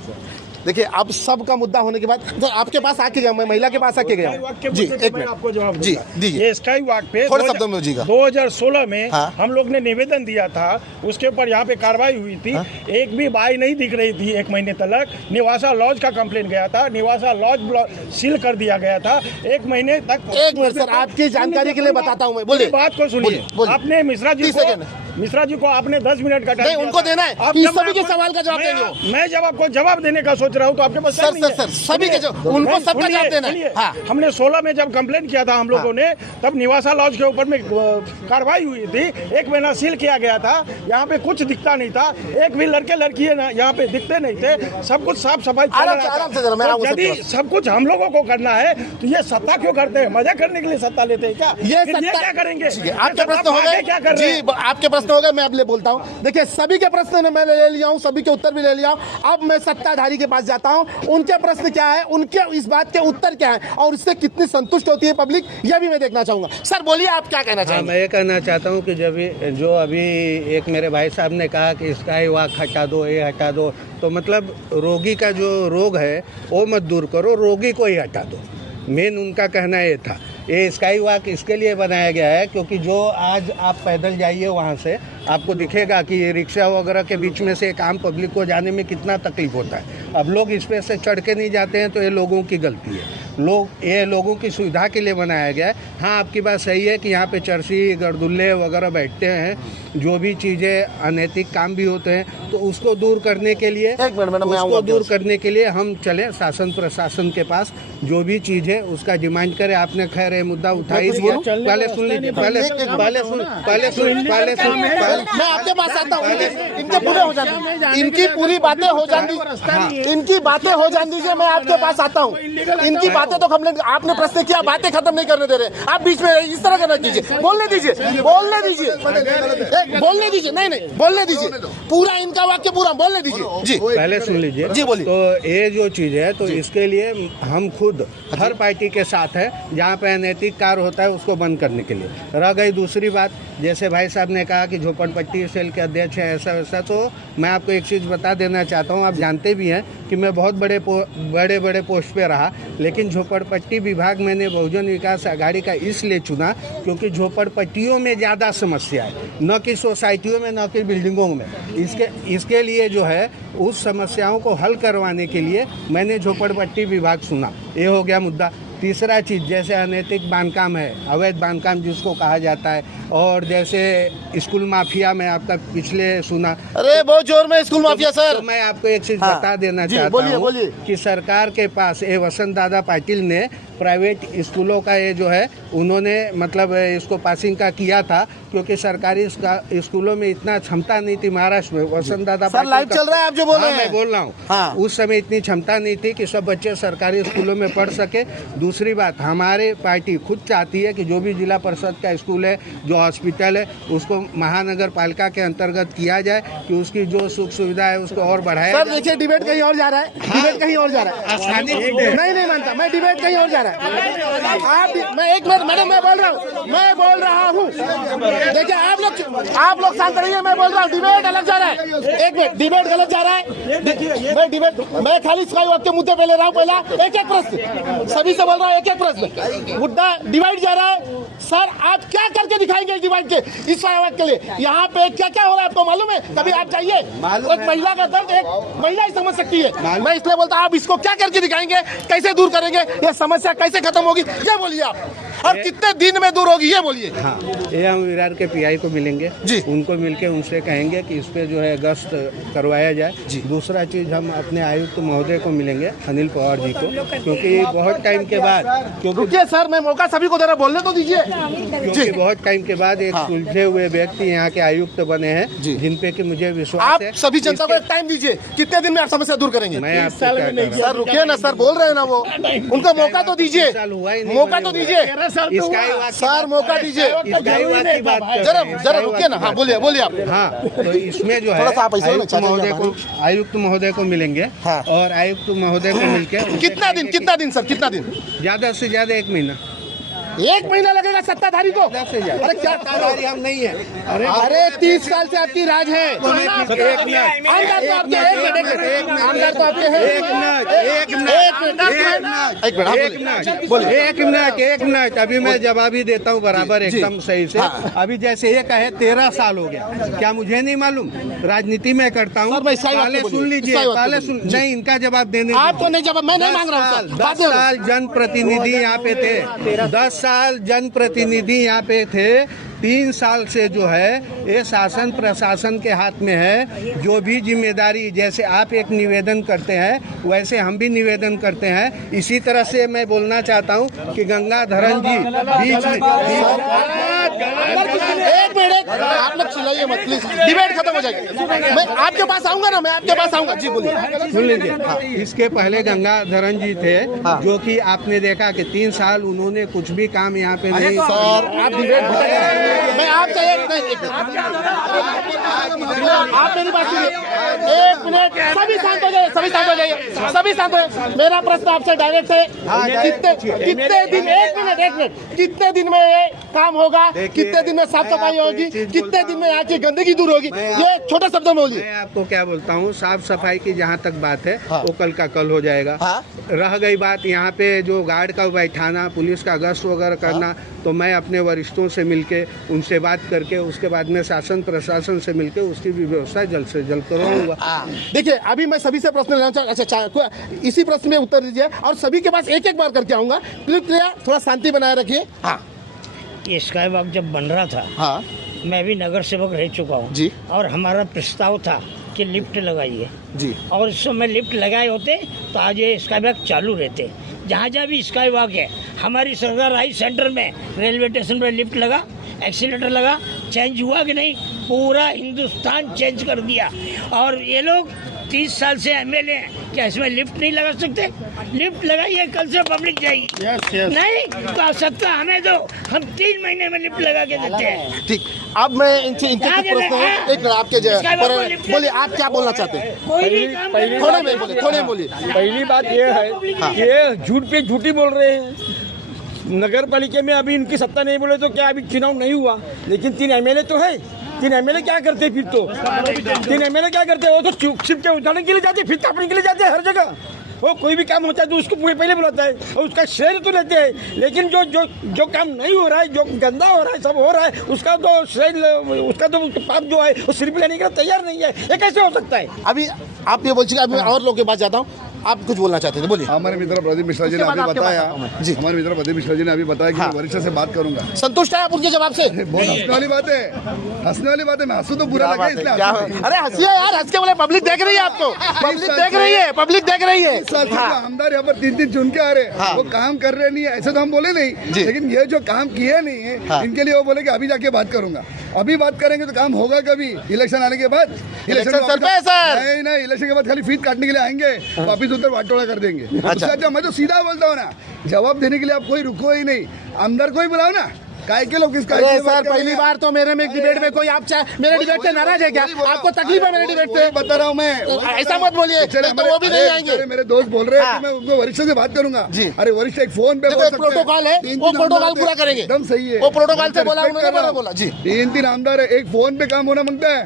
देखिए अब सबका मुद्दा होने के बाद तो आपके पास आके गया, मैं महिला के पास आके गया जी। एक मिनट आपको जवाब जी दीजिए। ये स्काई वॉक पे थोड़े शब्दों में जीगा 2016 में हम लोग ने निवेदन दिया था, उसके ऊपर यहाँ पे कार्रवाई हुई थी। एक भी बाई नहीं दिख रही थी 1 महीने तक। निवासा लॉज का कंप्लेंट गया था, निवासा लॉज सील कर दिया गया था 1 महीने तक। एक मिनट सर, आपकी जानकारी के लिए बताता हूँ मैं, बोलिए बात को सुनिए। आपने मिश्रा जी को आपने 10 मिनट का टाइम उनको देना है, सभी के सवाल का जवाब देंगे। मैं जब आपको जवाब देने का सोच रहा हूँ तो आपके पास सर सभी के उनको सबका जवाब देना है। हमने 16 में जब कंप्लेन किया था हम लोगों ने, तब निवासा लॉज के ऊपर में कार्रवाई हुई थी, 1 महीना सील किया गया था। यहाँ पे कुछ दिखता नहीं था, एक भी लड़के लड़की यहाँ पे दिखते नहीं थे, सब कुछ साफ सफाई। यदि सब कुछ हम लोगों को करना है तो ये सत्ता क्यों करते हैं? मजा करने के लिए सत्ता लेते हैं क्या? ये क्या करेंगे? आपके प्रश्न हो गए, क्या कर रहे हैं? आपके प्रश्न हो गए, मैं अब ले बोलता हूँ। देखिए सभी के प्रश्न मैं ले लिया हूँ, सभी के उत्तर भी ले लिया हूँ। अब मैं सत्ताधारी के पास जाता हूँ, उनके प्रश्न क्या है, उनके इस बात के उत्तर क्या है और इससे कितनी संतुष्ट होती है पब्लिक, यह भी मैं देखना चाहूंगा। सर बोलिए, आप क्या कहना चाहेंगे? मैं ये कहना चाहता हूँ कि जो अभी एक मेरे भाई साहब ने कहा कि स्काई वॉक हटा दो, ये हटा दो, तो मतलब रोगी का जो रोग है वो मत दूर करो, रोगी को ही हटा दो। मेन उनका कहना ये था। ये स्काई वॉक इसके लिए बनाया गया है क्योंकि जो आज आप पैदल जाइए वहाँ से आपको दिखेगा कि ये रिक्शा वगैरह के बीच में से एक आम पब्लिक को जाने में कितना तकलीफ होता है। अब लोग इस पे से चढ़ के नहीं जाते हैं तो ये लोगों की गलती है। ये लोगों की सुविधा के लिए बनाया गया है। हाँ, आपकी बात सही है कि यहाँ पे चरसी गरदुल्ले वगैरह बैठते हैं, जो भी चीज़ें अनैतिक काम भी होते हैं, तो उसको दूर करने के लिए हम चले शासन प्रशासन के पास, जो भी चीज़ है उसका डिमांड करें। आपने खैर ये मुद्दा उठाई दिया, पहले सुन लीजिए, मैं आपके पास आता हूँ, इनके पूरे हो जाने, इनकी पूरी बातें हो जानी, इनकी बातें हो जाने दीजिए। मैं आपके पास आता हूँ, इनकी बातें तो कंप्लेंट, आपने प्रश्न किया, बातें खत्म नहीं करने दे रहे आप बीच में, इस तरह करना कीजिए। बोलने दीजिए, बोलने दीजिए, नहीं बोलने दीजिए, पूरा इनका वाक्य पूरा बोलने दीजिए जी। पहले सुन लीजिए जी, बोलिए। तो ये जो चीज़ है तो इसके लिए हम खुद हर पार्टी के साथ है, जहाँ पे अनैतिक कार्य होता है उसको बंद करने के लिए। रह गई दूसरी बात, जैसे भाई साहब ने कहा कि झोपड़पट्टी सेल के अध्यक्ष है ऐसा वैसा, तो मैं आपको एक चीज़ बता देना चाहता हूँ। आप जानते भी हैं कि मैं बहुत बड़े पोस्ट पे रहा, लेकिन झोपड़पट्टी विभाग मैंने बहुजन विकास आघाड़ी का इसलिए चुना क्योंकि झोपड़पट्टियों में ज़्यादा समस्या है, न कि सोसाइटियों में, न कि बिल्डिंगों में। इसके लिए जो है उस समस्याओं को हल करवाने के लिए मैंने झोपड़पट्टी विभाग चुना। ये हो गया मुद्दा। तीसरा चीज़, जैसे अनैतिक बांधकाम है, अवैध बांधकाम जिसको कहा जाता है, और जैसे स्कूल माफिया में आपका पिछले सुना, अरे बहुत जोर में स्कूल माफिया सर। तो मैं आपको एक चीज़ बता देना चाहता हूँ कि सरकार के पास ये वसंत दादा पाटिल ने प्राइवेट स्कूलों का ये जो है उन्होंने मतलब इसको पासिंग का किया था क्योंकि सरकारी स्कूलों में इतना क्षमता नहीं थी। महाराष्ट्र में वसंत दादा पाटिल लाइव चल रहा है, आप जो बोल रहे हैं मैं बोल रहा हूँ, उस समय इतनी क्षमता नहीं थी कि सब बच्चे सरकारी स्कूलों में पढ़ सके। दूसरी बात, हमारे पार्टी खुद चाहती है कि जो भी जिला परिषद का स्कूल है, जो हॉस्पिटल है, उसको महानगर पालिका के अंतर्गत किया जाए कि उसकी जो सुख सुविधा है उसको और बढ़ाया। सर देखिए, डिबेट कहीं और जा रहा है, डिबेट कहीं और जा रहा है। नहीं मानता मैं, डिबेट कहीं और जा रहा है। रहा है। आप मैं एक मिनट मैडम मैं बोल रहा हूँ देखिए आप लोग शांत रहिए, मैं बोल रहा हूँ डिबेट अलग जा रहा है। एक मिनट डिबेट गलत जा रहा है। मैं खाली स्काई वॉक के मुद्दे पे ले रहा हूँ। पहला एक प्रश्न सभी से बोल रहा हूँ, एक प्रश्न, मुद्दा डिवाइड जा रहा है। सर आप क्या करके दिखाएंगे इस डिवाइड के, इस स्काई वॉक के लिए? यहाँ पे क्या क्या हो रहा है आपको मालूम है? कभी आप चाहिए एक महिला का दर्द एक महिला ही समझ सकती है। मैं इसलिए बोलता हूँ आप इसको क्या करके दिखाएंगे, कैसे दूर करेंगे, ये समस्या कैसे खत्म होगी, ये बोलिए आप, और कितने दिन में दूर होगी ये बोलिए। हाँ, ये हम विरार के पीआई को मिलेंगे जी, उनको मिलके उनसे कहेंगे कि इस पे जो है गश्त करवाया जाए जी। दूसरा चीज हम अपने आयुक्त महोदय को मिलेंगे, अनिल पवार जी को, क्योंकि बहुत टाइम के बाद, क्योंकि सर मैं मौका सभी को दे रहा, बोलने तो दीजिए। क्योंकि बहुत टाइम के बाद एक सुलझे हुए व्यक्ति यहाँ के आयुक्त बने हैं जिन पे कि मुझे विश्वास है। आप सभी जनता को एक टाइम दीजिए, कितने दिन में आप समस्या दूर करेंगे? मैं सर रुकिए ना, सर बोल रहे हैं ना, वो उनको मौका तो दीजिए, मौका तो दीजिए सर, मौका दीजिए जरा रुकिए ना। हाँ बोलिए आप। हाँ तो इसमें जो है आयुक्त महोदय को मिलेंगे और आयुक्त महोदय को मिलकर कितना दिन सर, कितना दिन? ज्यादा से ज्यादा 1 महीना। 1 महीना लगेगा सत्ताधारी को? अरे क्या सत्ताधारी हम नहीं है। अरे 30 साल से आपकी राज है। एक मिनट अभी मैं जवाब ही देता हूँ बराबर एकदम सही से। अभी जैसे ये कहे 13 साल हो गया, क्या मुझे नहीं मालूम? राजनीति में करता हूँ। पहले सुन लीजिए, पहले सुन, नहीं इनका जवाब देने आपको नहीं, जवाब मैं नहीं मांग रहा हूँ। 10 साल जनप्रतिनिधि यहाँ पे थे, 10 साल जनप्रतिनिधि यहाँ पे थे। 3 साल से जो है ये शासन प्रशासन के हाथ में है। जो भी जिम्मेदारी, जैसे आप एक निवेदन करते हैं वैसे हम भी निवेदन करते हैं। इसी तरह से मैं बोलना चाहता हूँ कि गंगाधरन जी बीच में एक मिनट आप लोग चिल्लाइए मत प्लीज, डिबेट खत्म हो जाएगी। मैं आपके पास आऊंगा ना, मैं आपके पास आऊंगा जी, बोलिए। सुन लीजिए, इसके पहले गंगाधरन जी थे जो कि आपने देखा कि 3 साल उन्होंने कुछ भी काम यहाँ पे नहीं। सर आप डिबेट मैं आपसे आप मेरी बात सुनिए, 1 मिनट, सभी शांत हो जाइए, सभी शांत हो। मेरा प्रश्न आपसे डायरेक्ट है, कितने दिन, 1 मिनट, कितने दिन में ये काम होगा, कितने दिन में साफ सफाई होगी, कितने दिन में यहाँ की गंदगी दूर होगी, ये छोटे शब्दों में बोलिए। मैं आपको क्या बोलता हूँ, साफ सफाई की जहाँ तक बात है वो कल का कल हो जाएगा। रह गई बात यहाँ पे जो गार्ड का बैठाना, पुलिस का गश्त वगैरह करना, तो मैं अपने वरिष्ठों से मिलके उनसे बात करके उसके बाद में शासन प्रशासन से मिलके उसकी भी व्यवस्था जल्द से जल्द करवाऊंगा। देखिए अभी मैं सभी से प्रश्न लेना चाहूँ, अच्छा इसी प्रश्न में उत्तर दीजिए और सभी के पास एक बार करके आऊंगा। थोड़ा शांति बनाए रखिए। हाँ, ये स्काई वॉक जब बन रहा था, हाँ, मैं भी नगर सेवक रह चुका हूँ जी, और हमारा प्रस्ताव था कि लिफ्ट लगाइए जी, और इस समय लिफ्ट लगाए होते तो आज ये स्काई वॉक चालू रहते। जहाँ जहाँ भी स्काई वॉक है, हमारी सरकार आई सेंटर में, रेलवे स्टेशन पर लिफ्ट लगा, एक्सीलेटर लगा, चेंज हुआ कि नहीं? पूरा हिंदुस्तान चेंज कर दिया। और ये लोग 30 साल से एमएलए हैं, क्या इसमें लिफ्ट नहीं लगा सकते? लिफ्ट लगाइए, कल से पब्लिक जाएगी। नहीं तो सत्ता हमें दो, हम 3 महीने में लिफ्ट लगा के देते हैं। ठीक, अब मैं इनसे कुछ प्रश्न, एक मिनट आपके बोलिए, आप क्या बोलना चाहते हैं? थोड़े बोलिए। पहली बात ये है, ये झूठ पे झूठी बोल रहे हैं। नगर पालिका में अभी इनकी सत्ता नहीं बोले तो क्या अभी चुनाव नहीं हुआ, लेकिन 3 एमएलए तो है। 3 एमएलए क्या करते फिर तो? 3 एमएलए क्या करते? वो तो सिर्फ के उठाने के लिए जाते, फिर तापने के लिए जाते हर जगह। वो कोई भी काम होता है तो उसको पहले बुलाता है और उसका श्रेय तो लेते हैं, लेकिन जो काम नहीं हो रहा है, जो गंदा हो रहा है, सब हो रहा है, उसका तो श्रेय, उसका तो पाप जो है वो सिर्फ लेने के लिए तैयार नहीं है। ये कैसे हो सकता है? अभी आप ये बोलिए, अभी और लोगों के पास जाता हूँ, आप कुछ बोलना चाहते थे, बोलिए। हमारे मित्र प्रदीप मिश्रा जी ने अभी बताया जी, हमारे मित्र प्रदीप मिश्रा जी ने अभी बताया कि वरिष्ठ से बात करूंगा। संतुष्ट है आप उनके जवाब से? बहुत हंसने वाली बात है, मैं हंसू तो बुरा लगा इसलिए। अरे हंसिए यार, हंस के बोले, पब्लिक देख रही है आपको, पब्लिक देख रही है। आमदार यहाँ पर 3 चुन के आ रहे, वो काम कर रहे नहीं है, ऐसे तो हम बोले नहीं, लेकिन ये जो काम किए नहीं है इनके लिए वो बोले कि अभी जाके बात करूंगा। अभी बात करेंगे तो काम होगा कभी? इलेक्शन आने के बाद? इलेक्शन सर पे सर नहीं, इलेक्शन के बाद खाली फीस काटने के लिए आएंगे, वापिस उधर वाटोड़ा कर देंगे। अच्छा, मैं तो सीधा बोलता हूँ ना, जवाब देने के लिए आप कोई रुको ही नहीं, आमदार कोई बुलाओ ना, काय के लोग किसका अरे सर पहली बार तो मेरे में डिबेट में कोई आप मेरे डिबेट से नाराज है क्या? आपको तकलीफ है मेरे डिबेट से? बता रहा हूँ मैं, ऐसा मत बोलिए, तो वो भी नहीं आएंगे। मेरे दोस्त बोल रहे हैं कि मैं उनको वरिष्ठ से बात करूंगा जी। अरे वरिष्ठ एक फोन पे प्रोटोकॉल है, वो प्रोटोकॉल पूरा करेंगे, एकदम सही है, वो प्रोटोकॉल से बोला उन्होंने बोला जी। 3 आमदार है, एक फोन पे काम होना मांगता है,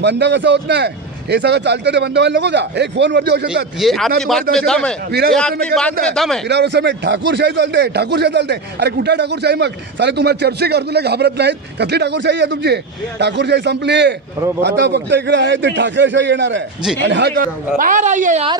बंदा कसा होत नाही हे सगळं चालतं ते बंदवान लोगों का एक फोन वरती होऊ शकतात। ये आपकी बात में दम है, ये आपकी बात में दम है। विरार में ठाकूरशाही चालते, ठाकूरशाही चालते। अरे कुठे ठाकूरशाही मग साले तुम्हाला चर्चा करतो घाबरत नाहीत, कसली ठाकूरशाही आहे तुमची? ठाकूरशाही संपली, आता फक्त इकडे आहे ते ठाकरेशाही येणार आहे जी। आणि हा बाहर आइए यार।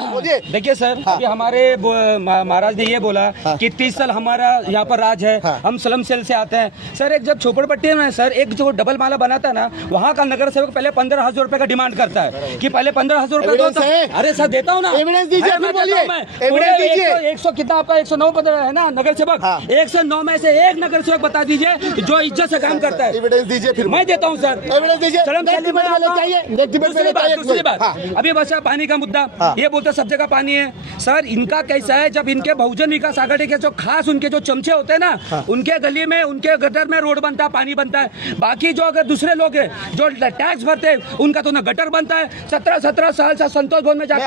देखिए सर, अभी हमारे महाराज ने ये बोला कि 30 साल हमारा यहाँ पर राज है, हम स्लम सेल से आते हैं। सर एक जब झोपड़पट्टी में सर एक जो डबल माला बनाता है ना, वहाँ का नगर सेवक पहले 15,000 रुपए का डिमांड करता है कि पहले 15,000 रुपए। अरे सर देता हूँ ना, एविडेंस दीजिए, फिर बोलिए एविडेंस दीजिए। 100 कितना आपका 109 है ना नगर सेवक, 109 में से एक नगर सेवक बता दीजिए जो इज्जत से काम करता है। एविडेंस दीजिए, फिर मैं देता हूँ सर, एविडेंस दीजिए। दूसरी बात अभी बचा पानी का मुद्दा, ये बोलते सब जगह पानी है। सर इनका कैसा है, जब इनके बहुजन विकास आघाड़ी के जो खास उनके जो चमचे होते हैं ना, उनके गली में उनके गटर में रोड बनता है, पानी बनता है। बाकी जो अगर दूसरे लोग हैं जो टैक्स भरते हैं उनका तो ना गटर बनता है। 17 साल से संतोष भवन में जाके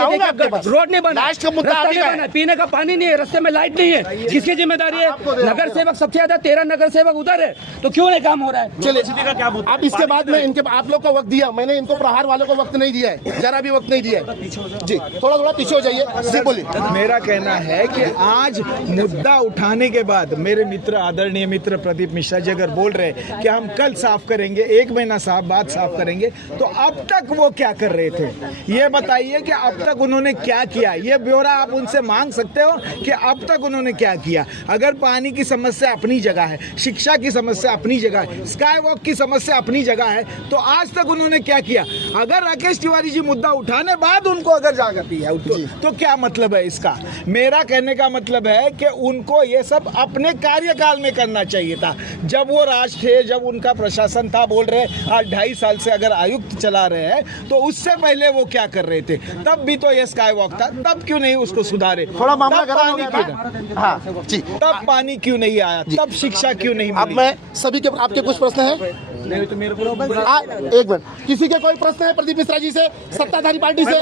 रोड नहीं बना, पीने का पानी नहीं है, रास्ते में लाइट नहीं है, किसकी जिम्मेदारी है? नगर सेवक सबसे ज्यादा 13 नगर सेवक उधर है, तो क्यों नहीं काम हो रहा है? चलिए आप इसके बाद में इनके आप लोग को वक्त दिया, मैंने इनको प्रहार वालों को वक्त नहीं दिया है, जरा भी वक्त नहीं दिया है जी। थोड़ा पीछे हो जाइए जी, बोलिए। मेरा कहना है कि आज मुद्दा उठाने के बाद मेरे मित्र आदरणीय मित्र प्रदीप मिश्रा जी अगर बोल रहे हैं कि हम कल साफ करेंगे, 1 महीना बाद साफ करेंगे, तो अब तक वो क्या कर रहे थे ये बताइए कि अब तक उन्होंने क्या किया? ये ब्यौरा आप उनसे मांग सकते हो कि अब तक उन्होंने क्या किया। अगर पानी की समस्या अपनी जगह है, शिक्षा की समस्या अपनी जगह है, स्काई वॉक की समस्या अपनी जगह है, तो आज तक उन्होंने क्या किया? अगर राकेश तिवारी जी मुद्दा उठाने बाद उनको अगर जागती है तो क्या मतलब है इसका? मेरा कहने का मतलब है कि उनको ये सब अपने कार्यकाल में करना चाहिए था, जब वो राज थे, जब उनका प्रशासन था। बोल रहे आज 2.5 साल से अगर आयुक्त चला रहे हैं, तो उससे पहले वो क्या कर रहे थे? तब भी तो ये स्काई वॉक था, तब क्यों नहीं उसको सुधारे? थोड़ा मामला गर्म हो गया। हाँ जी, तब पानी क्यों नहीं आया? तब शिक्षा क्यों नहीं? अब मैं सभी के आपके कुछ प्रश्न हैं? नहीं तो मेरे को एक मिनट, किसी के कोई प्रश्न है प्रदीप मिश्रा जी से, सत्ताधारी पार्टी से?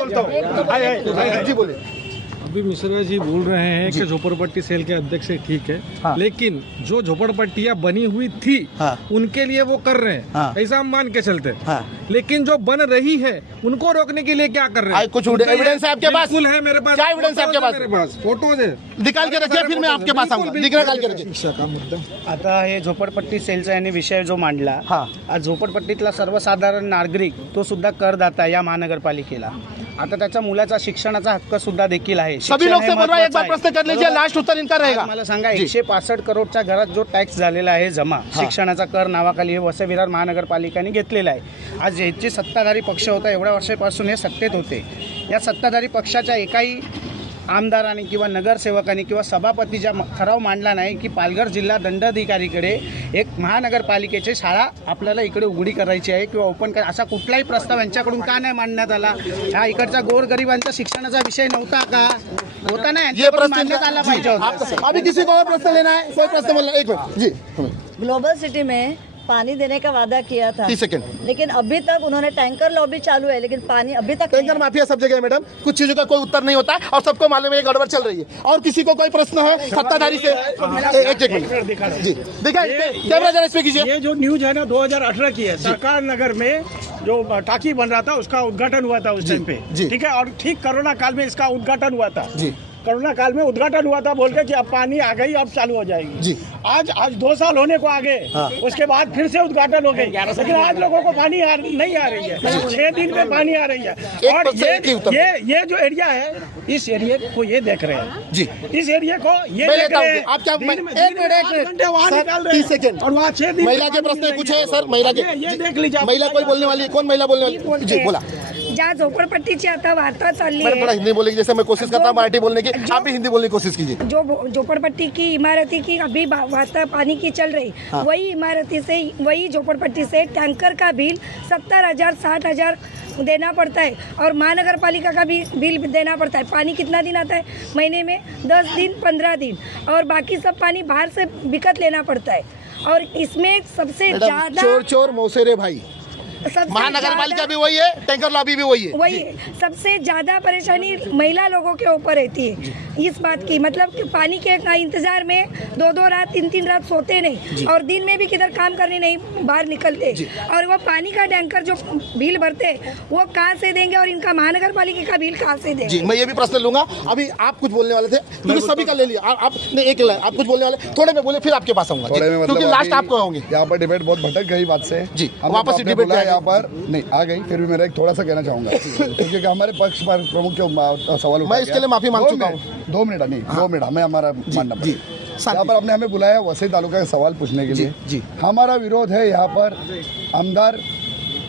जी बोलिए। अभी मिश्रा जी बोल रहे हैं कि झोपड़पट्टी सेल के अध्यक्ष ठीक है, लेकिन जो झोपड़पट्टियां बनी हुई थी उनके लिए वो कर रहे हैं, ऐसा हम मान के चलते। लेकिन जो बन रही है उनको रोकने के लिए क्या कर रहे हैं? कुछ एविडेंस है आपके पास? बिल्कुल है मेरे पास। क्या एविडेंस है आपके पास? मेरे पास फोटोज है, निकाल के रखिए, फिर मैं आपके पास आऊंगा। निकाल के रखिए। शिक्षा का मुद्दा आता हे झोपडपट्टी सेलचा यांनी विषय जो मांडला, आज झोपडपट्टीतला सर्वसाधारण नागरिक तो सुद्धा करदाता या महानगरपालिकेला, आता त्याच्या मुलाचा शिक्षणाचा हक्क सुद्धा देखील आहे। सभी लोग से बोल रहा है, एक बार प्रश्न कर लीजिए, लास्ट उत्तर इनका रहेगा। मला सांगा 165 करोडच्या घरात जो टॅक्स झालेला आहे जमा, शिक्षणाचा कर नावाखाली वसई विरार महानगरपालिकेने घेतलेला आहे। आज याचे सत्ताधारी पक्ष होता, एवढ्या वर्षापासून हे सत्तेत होते। या सत्ताधारी पक्षाच्या एकाही आमदारांनी किंवा नगरसेवकांनी किंवा सभापतीचा ठराव मांडला नाही की पालघर जिल्हा दंडाधिकारीकडे एक महानगरपालिकेची शाळा आपल्याला इकडे उघडी करायची आहे किंवा ओपन कर, असा कुठलाही प्रस्ताव यांच्याकडून का नाही मांडण्यात आला? हा इकडच्या गोरगरिबांचा शिक्षणाचा विषय नव्हता का? होता ना, ये प्रश्न मांडण्यात आला पाहिजे होता। अभी किसी को और प्रश्न लेना है? कोई प्रश्न बोलना? एक मिनट जी। ग्लोबल सिटी में पानी देने का वादा किया था, 30 सेकंड, लेकिन अभी तक उन्होंने टैंकर लॉबी चालू है, लेकिन पानी अभी तक टैंकर माफिया सब जगह है मैडम, कुछ चीजों का कोई उत्तर नहीं होता और सबको मालूम है ये गड़बड़ चल रही है। और किसी को कोई प्रश्न है सत्ताधारी से? एक मिनट जी, दिखाइए कैमरा जरा इस पे कीजिए। ये जो न्यूज है ना 2018 की है, सरकार नगर में जो टाकी बन रहा था उसका उद्घाटन हुआ था उस टाइम पे, ठीक है, और ठीक कोरोना काल में इसका उद्घाटन हुआ था जी। कोरोना काल में उद्घाटन हुआ था बोल के कि अब पानी आ गई, अब चालू हो जाएगी जी। आज 2 साल होने को आगे, उसके बाद फिर से उद्घाटन हो गई, लेकिन आज लोगों को पानी नहीं आ रही है। 6 दिन में पानी आ रही है। और ये जो एरिया है, इस एरिया को ये देख रहे हैं जी, इस एरिया को ये देख रहे हैं। आप क्या एक मिनट वहाँ निकाल रहे हैं 30 सेकंड, और वहाँ 6 दिन महिला के प्रश्न कुछ है सर? महिला के ये देख लीजिए। महिला कोई बोलने वाली? कौन महिला बोलने वाली? जी बोला। ज्या झोपडपट्टीची आता वार्ता चालली है, थोड़ा हिंदी बोलेगी, जैसे मैं कोशिश करता हूँ मराठी बोलने की, आप भी हिंदी बोलने की कोशिश कीजिए। जो झोपड़पट्टी की इमारती की अभी वार्ता पानी की चल रही, वही इमारती से, वही झोपड़पट्टी से टैंकर का बिल 70,000 60,000 देना पड़ता है, और महानगरपालिका का भी बिल देना पड़ता है। पानी कितना दिन आता है महीने में? 10 दिन 15 दिन, और बाकी सब पानी बाहर से बिकत लेना पड़ता है। और इसमें सबसे ज्यादा चोर चोर मौसेरे भाई, सबसे महानगर पालिका ज्यादा- भी वही है, टैंकर लॉबी भी वही है। वही है। सबसे ज्यादा परेशानी महिला लोगों के ऊपर रहती है इस बात की, मतलब कि पानी के इंतजार में 2-2 रात 3-3 रात सोते नहीं और दिन में भी किधर काम करने नहीं बाहर निकलते। और वो पानी का टैंकर जो बिल भरते वो कहाँ से देंगे और इनका महानगर पालिका का बिल कहाँ से देंगे? जी, मैं ये भी प्रश्न लूंगा। अभी आप कुछ बोलने वाले थे, क्योंकि सभी का ले लिया आपने, एक आप कुछ बोलने वाले, थोड़े में बोले फिर आपके पास आऊंगा, क्योंकि लास्ट आपको होंगे। यहाँ पर डिबेट बहुत भटक गई बात से जी, वापस डिबेट यहाँ पर नहीं आ गई, फिर भी मेरा एक थोड़ा सा कहना चाहूंगा क्योंकि हमारे पक्ष पर प्रमुख जो सवाल मैं इसके लिए माफी मांग चुका हूँ। 2 मिनट नहीं, 2 मिनट हमें हमारा मानना पड़ेगा। यहाँ पर आपने हमें बुलाया वसई तालुका का सवाल पूछने के लिए। जी, हमारा विरोध है यहाँ पर आमदार,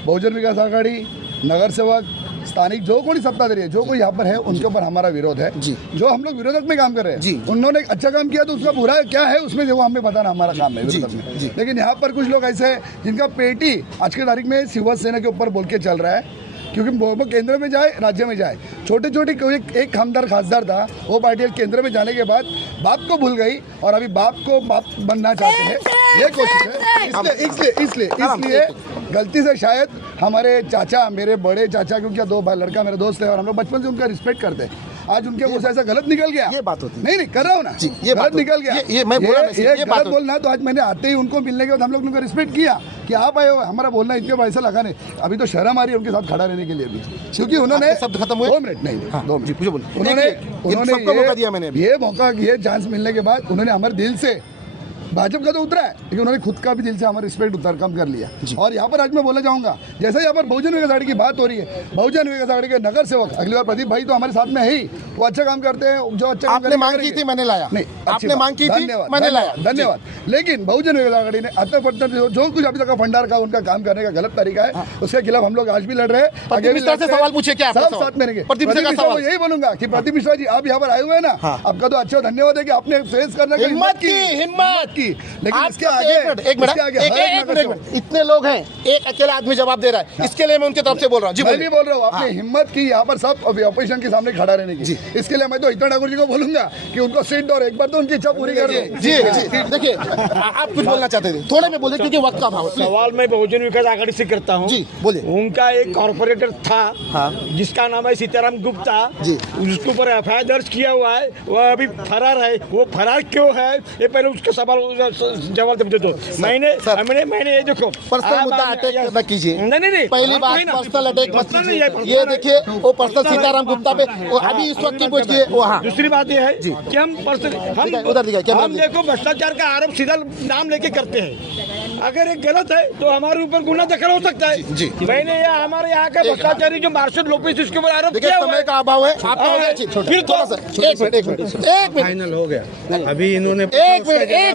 बहुजन विकास आघाड़ी, नगर सेवक, स्थानिक जो कोई सत्ताधारी है, जो कोई यहाँ पर है, उनके ऊपर हमारा विरोध है। जी, जो हम लोग विरोधक में काम कर रहे हैं, उन्होंने अच्छा काम किया तो उसका बुरा क्या है उसमें जो हमें बताना हमारा काम है विरोधक में। लेकिन यहाँ पर कुछ लोग ऐसे हैं जिनका पेटी आज की तारीख में शिवसेना के ऊपर बोल के चल रहा है, क्योंकि वो केंद्र में जाए, राज्य में जाए। छोटे छोटे कोई एक हमदर खासदार था, वो पार्टी केंद्र में जाने के बाद बाप को भूल गई और अभी बाप को बाप बनना चाहते हैं, ये कोशिश है। इसलिए गलती से शायद हमारे चाचा, मेरे बड़े चाचा, क्योंकि 2 लड़का मेरे दोस्त है और हम लोग बचपन से उनका रिस्पेक्ट करते हैं, आज उनके मुंह से ऐसा गलत निकल गया। ये बात होती नहीं कर रहा हूँ ना जी, ये गलत निकल गया। ये मैं बोला, ये गलत बोलना। तो आज मैंने आते ही उनको मिलने के बाद हम लोग उनका रिस्पेक्ट किया कि आप आए हो, हमारा बोलना इनके पैसा लगा नहीं। अभी तो शर्म आ रही है उनके साथ खड़ा रहने के लिए भी, क्योंकि उन्होंने शब्द खत्म हुए 2 मिनट नहीं 2 मिनट उन्होंने ये मौका, ये चांस मिलने के बाद उन्होंने हमारे दिल से, भाजपा का तो उतरा है लेकिन उन्होंने खुद का भी दिल से हमारा रिस्पेक्ट उतर कम कर लिया। और यहाँ पर आज मैं बोलना चाहूँगा, जैसे यहाँ पर बहुजन विकास आघाड़ी की बात हो रही है, बहुजन विकास आघाड़ी के नगर सेवक अगली बार प्रदीप भाई तो हमारे साथ में है ही, वो अच्छा काम करते हैं। जो अच्छा आपने मांग की थी, मैंने लाया। नहीं, आपने मांग की थी, मैंने लाया। धन्यवाद। लेकिन बहुजन विकास आघाड़ी ने जो कुछ अभी तक का भंडार का उनका काम करने का गलत तरीका है, उसके खिलाफ हम लोग आज भी लड़ रहे हैं। प्रदीप मिश्रा से सवाल पूछे क्या? सब साथ में रहेंगे। प्रदीप मिश्रा को यही बोलूंगा कि प्रदीप मिश्रा जी आप यहाँ पर आए हुए हैं ना, आपका तो अच्छा धन्यवाद है कि आपने फेस करने की हिम्मत की। लेकिन एक मिनट, इतने लोग हैं, एक अकेला आदमी जवाब दे रहा है, इसके लिए मैं उनकी तरफ से बोल रहा हूँ। मैं भी बोल रहा हूँ, आपने हिम्मत की यहाँ पर सब ऑपोजिशन के सामने खड़ा रहने की। इसके लिए मैं तो हितना ठाकुर जी को बोलूंगा कि उनको सीट दो और एक बार तो उनकी इच्छा पूरी कर दो। जी, देखिए आप कुछ बोलना चाहते थे, थोड़े में बोले क्योंकि वक्त का अभाव। सवाल मैं बहुजन विकास आघाड़ी से करता हूँ। जी बोले। उनका एक कॉर्पोरेटर था जिसका नाम है सीताराम गुप्ता, उसके ऊपर FIR दर्ज किया हुआ है, वो अभी फरार है। वो फरार क्यों है, ये पहले उसके सवाल जवाब दे दो। मैंने ये देखो, पर्सनल मुद्दा अटैक न कीजिए। नहीं, पहली बात पर्सनल अटैक मत कीजिए। ये देखिए वो पर्सनल सीताराम गुप्ता पे अभी इस वक्त की पूछिए वहाँ। दूसरी बात ये है कि हम उधर दिखाइए, हम देखो भ्रष्टाचार का आरोप सीधा नाम लेके करते हैं। अगर ये गलत है तो हमारे ऊपर गुना दाखिल हो सकता है। जी, मैंने हमारे यहाँ के भ्रष्टाचारी जो मार्शल लोपेस इसके ऊपर आरोप किया, समय का अभाव है। फिर एक मिनट फाइनल हो गया। अभी इन्होंने 1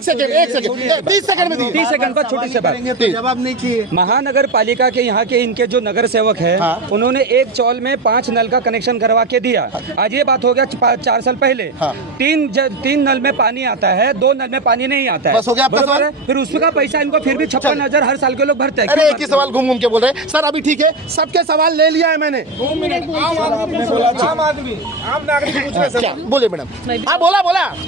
सेकंड 30 सेकंड में 30 सेकंड का छोटी सी बात, जवाब नहीं चाहिए। महानगर पालिका के यहाँ के इनके जो नगर सेवक है, उन्होंने एक चौल में 5 नल का कनेक्शन करवा के दिया। आज ये बात हो गया 4 साल पहले। 3 नल में पानी आता है, 2 नल में पानी नहीं आता है। बस हो गया आपका सवाल? फिर उसका पैसा इनको फिर भी 56,000 हर साल के लोग भरते हैं। अरे एक ही सवाल घूम घूम के बोल रहे हैं सर। अभी ठीक है, सबके सवाल ले लिया है मैंने। बोले मैडम, हाँ बोला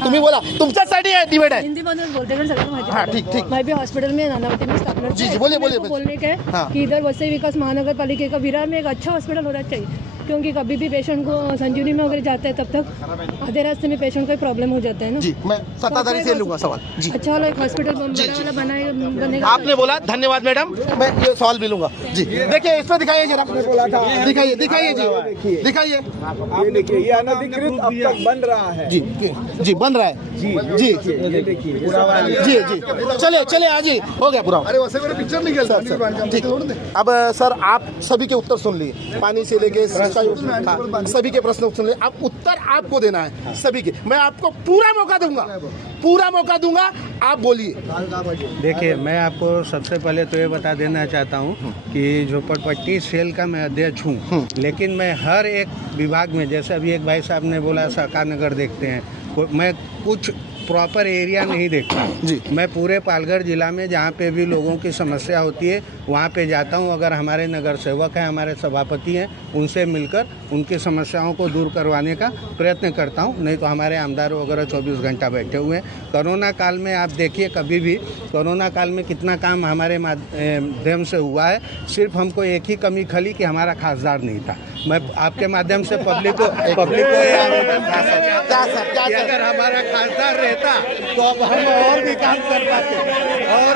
तुम्ही बोला, तुमच्यासाठी आहे डिबेट आहे। हिंदी मधून बोलते हैं सगळं माहिती हाँ, ठीक। मैं भी हॉस्पिटल में नानावती में स्टाफ नर्स। जी, बोलिए। बोलने का है कि इधर वसई विकास महानगर पालिका का विरार में एक अच्छा हॉस्पिटल होना चाहिए, क्योंकि कभी भी पेशेंट को संजीवनी में अगर जाता है तब तक आधे रास्ते में पेशेंट को प्रॉब्लम हो जाता है ना। जी, मैं सत्ताधारी से लूंगा सवाल। जी, अच्छा वाला एक हॉस्पिटल बनेगा। आपने बोला, धन्यवाद मैडम, मैं ये सवाल भी लूंगा। जी देखिए, इसमें दिखाइए जरा, दिखाइए जी, दिखाइए। ये अनधिकृत अब तक बन रहा है। जी बन रहा है। जी चले आज ही हो गया पूरा। अरे वैसे मेरा पिक्चर नहीं खेलता ठीक। अब सर आप सभी के उत्तर सुन लिए, पानी से लेके सभी के प्रश्न सुन लिए। अब उत्तर आपको देना है सभी के। मैं आपको पूरा मौका दूंगा, आप बोलिए। देखिए, मैं आपको सबसे पहले तो ये बता देना चाहता हूँ कि झोपड़पट्टी सेल का मैं अध्यक्ष हूँ, लेकिन मैं हर एक विभाग में, जैसे अभी एक भाई साहब ने बोला सरकार नगर देखते हैं, मैं कुछ प्रॉपर एरिया नहीं देखता जी। मैं पूरे पालघर जिला में जहाँ पे भी लोगों की समस्या होती है वहाँ पे जाता हूँ। अगर हमारे नगर सेवक हैं, हमारे सभापति हैं, उनसे मिलकर उनकी समस्याओं को दूर करवाने का प्रयत्न करता हूँ। नहीं तो हमारे आमदार वगैरह 24 घंटा बैठे हुए हैं। कोरोना काल में आप देखिए, कभी भी कोरोना काल में कितना काम हमारे माध्यम से हुआ है। सिर्फ हमको एक ही कमी खली कि हमारा खासदार नहीं था। मैं आपके माध्यम से पब्लिक को ये आवेदन कर सकता हूं कि अगर हमारा खासदार रहता तो अब हम और भी काम कर पाते। और